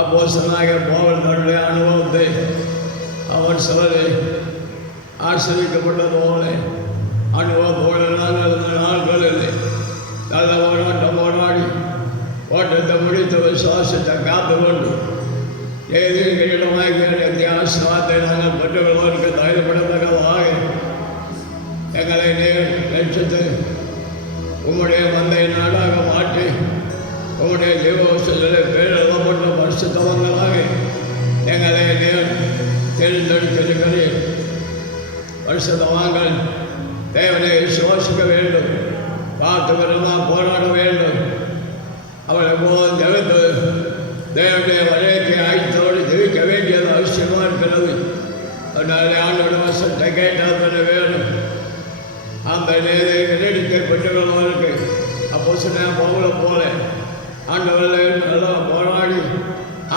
அப்போஸ்தலனாகிய பவுல் தன்னுடைய அனுபவத்தை அவர் சொல்லி ஆசிரியக்கப்பட்டது போல அனுபவத்தோடு நாட்களில் நல்ல போராட்டம் போராடி ஓட்டத்தை முடித்து விசுவாசத்தை காத்து கொண்டு ஏதேமாகிய ஆசிரத்தை நாங்கள் பெற்றுக்கொள்வதற்கு தகுதிப்படத்தக்கதாக எங்களை நேற்று உம்முடைய மந்தை நாடாக மாற்றி உம்முடைய ஜீவவசத்திலே பேரெழுதப்பட்ட பரிசுத்தவங்களாக எங்களை தேர்ந்தெடுத்திருக்கிறேன். பரிசுத்தவான்கள் தேவனை விசுவாசிக்க வேண்டும், பார்த்து விரமாக போராட வேண்டும். அவள் எப்போதும் ஜெபித்து தேவனுடைய வரையத்தை ஆய்த்தோடு ஜெபிக்க வேண்டியது அவசியமாக இருக்கிறது. அதனாலே ஆண்டோட வசத்தை கேட்டால் பண்ண வேண்டும். அந்த நேரத்தை பெற்றுக்கொள்வதற்கு அப்போ சொன்ன பவுலை போல ஆண்டவர்களே நல்லா போராடி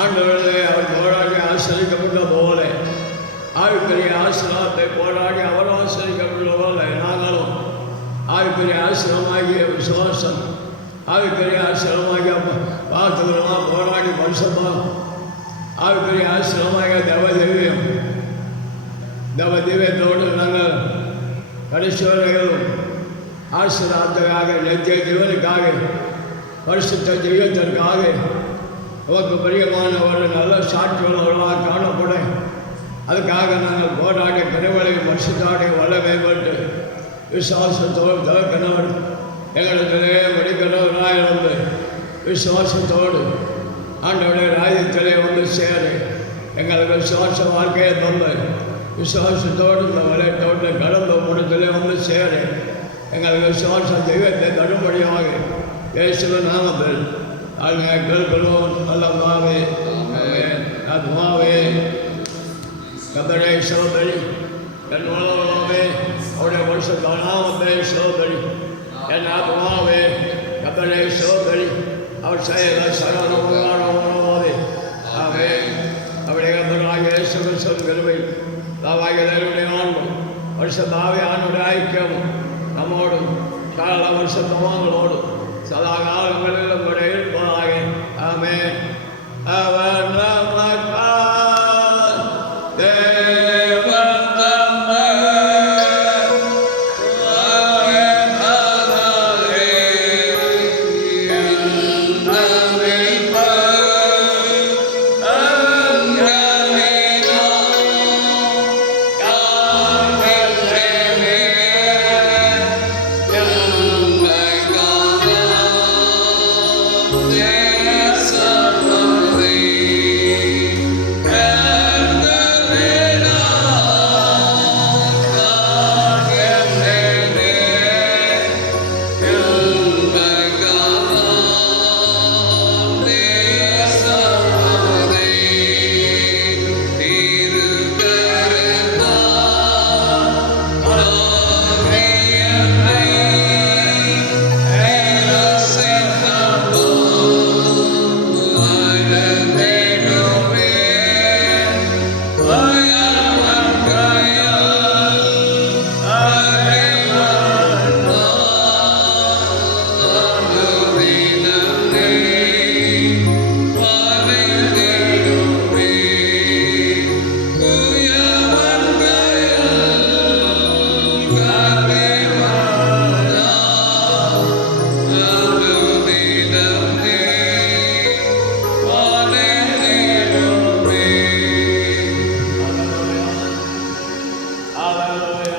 ஆண்டவர்களே அவர் போராடி ஆசிரியக்கப்பட்ட போல ஆவிக்குரிய ஆசிரமத்தை போராடி அவர் ஆசிரியக்கப்பட்ட போல நாங்களும் ஆவிக்குரிய ஆசிரமாகிய விசுவாசம் ஆவிக்குரிய ஆசிரமாகிய பார்த்துக்கிறோமா போராடி பரிசுத்தம் ஆவிக்குரிய ஆசிரமாகிய தேவதேவியத்தோடு நாங்கள் கடைசி வரைகளும் ஆசீர்வாதத்துக்காக நித்திய ஜீவனுக்காக பரிசுத்த ஜீவத்திற்காக நமக்கு பிரியமானவர்கள் நல்ல சாட்சியுள்ளவர்களாக காணப்பட அதுக்காக நாங்கள் போராடி கருவலை பரிசுத்தாடைய வல்லமைப்பட்டு விசுவாசத்தோடு தவிர்க்கிறவர் எங்களிடத்திலே முடிக்கிறவராக இருந்து விசுவாசத்தோடு ஆண்டவருடைய ராஜ்யத்திலே வந்து சேர எங்களுக்கு விசுவாச வாழ்க்கையை தந்து விசுவாசத்தோடு இந்த விளையாட்டோடு கடந்த முடத்திலே வந்து சேர எங்களுக்கு விசுவாச தெய்வத்தை தரும்படியாக இயேசுவின் நாமத்தில் நாங்கள் கேட்கிறோம். நல்ல மாவே ஆத்மாவே கத்தரை சோதரி என் உலகமாவே அவருடைய வருஷ நாமத்தை சோதரி என் ஆத்மாவே கத்தரை சோதரி அவர் செய்த சகலமாவே ஆவே அவருடைய கத்தராக இயேசுவின் கிருபை தாவாகிய ஆண்டும் வருஷத்தாவே ஆணுடைய ஐக்கியமும் நம்மோடும் கால வருஷத்தமாங்களோடும் சதா காலங்களிலும் கூட இருப்பதாக ஆமே. அவர் Hallelujah.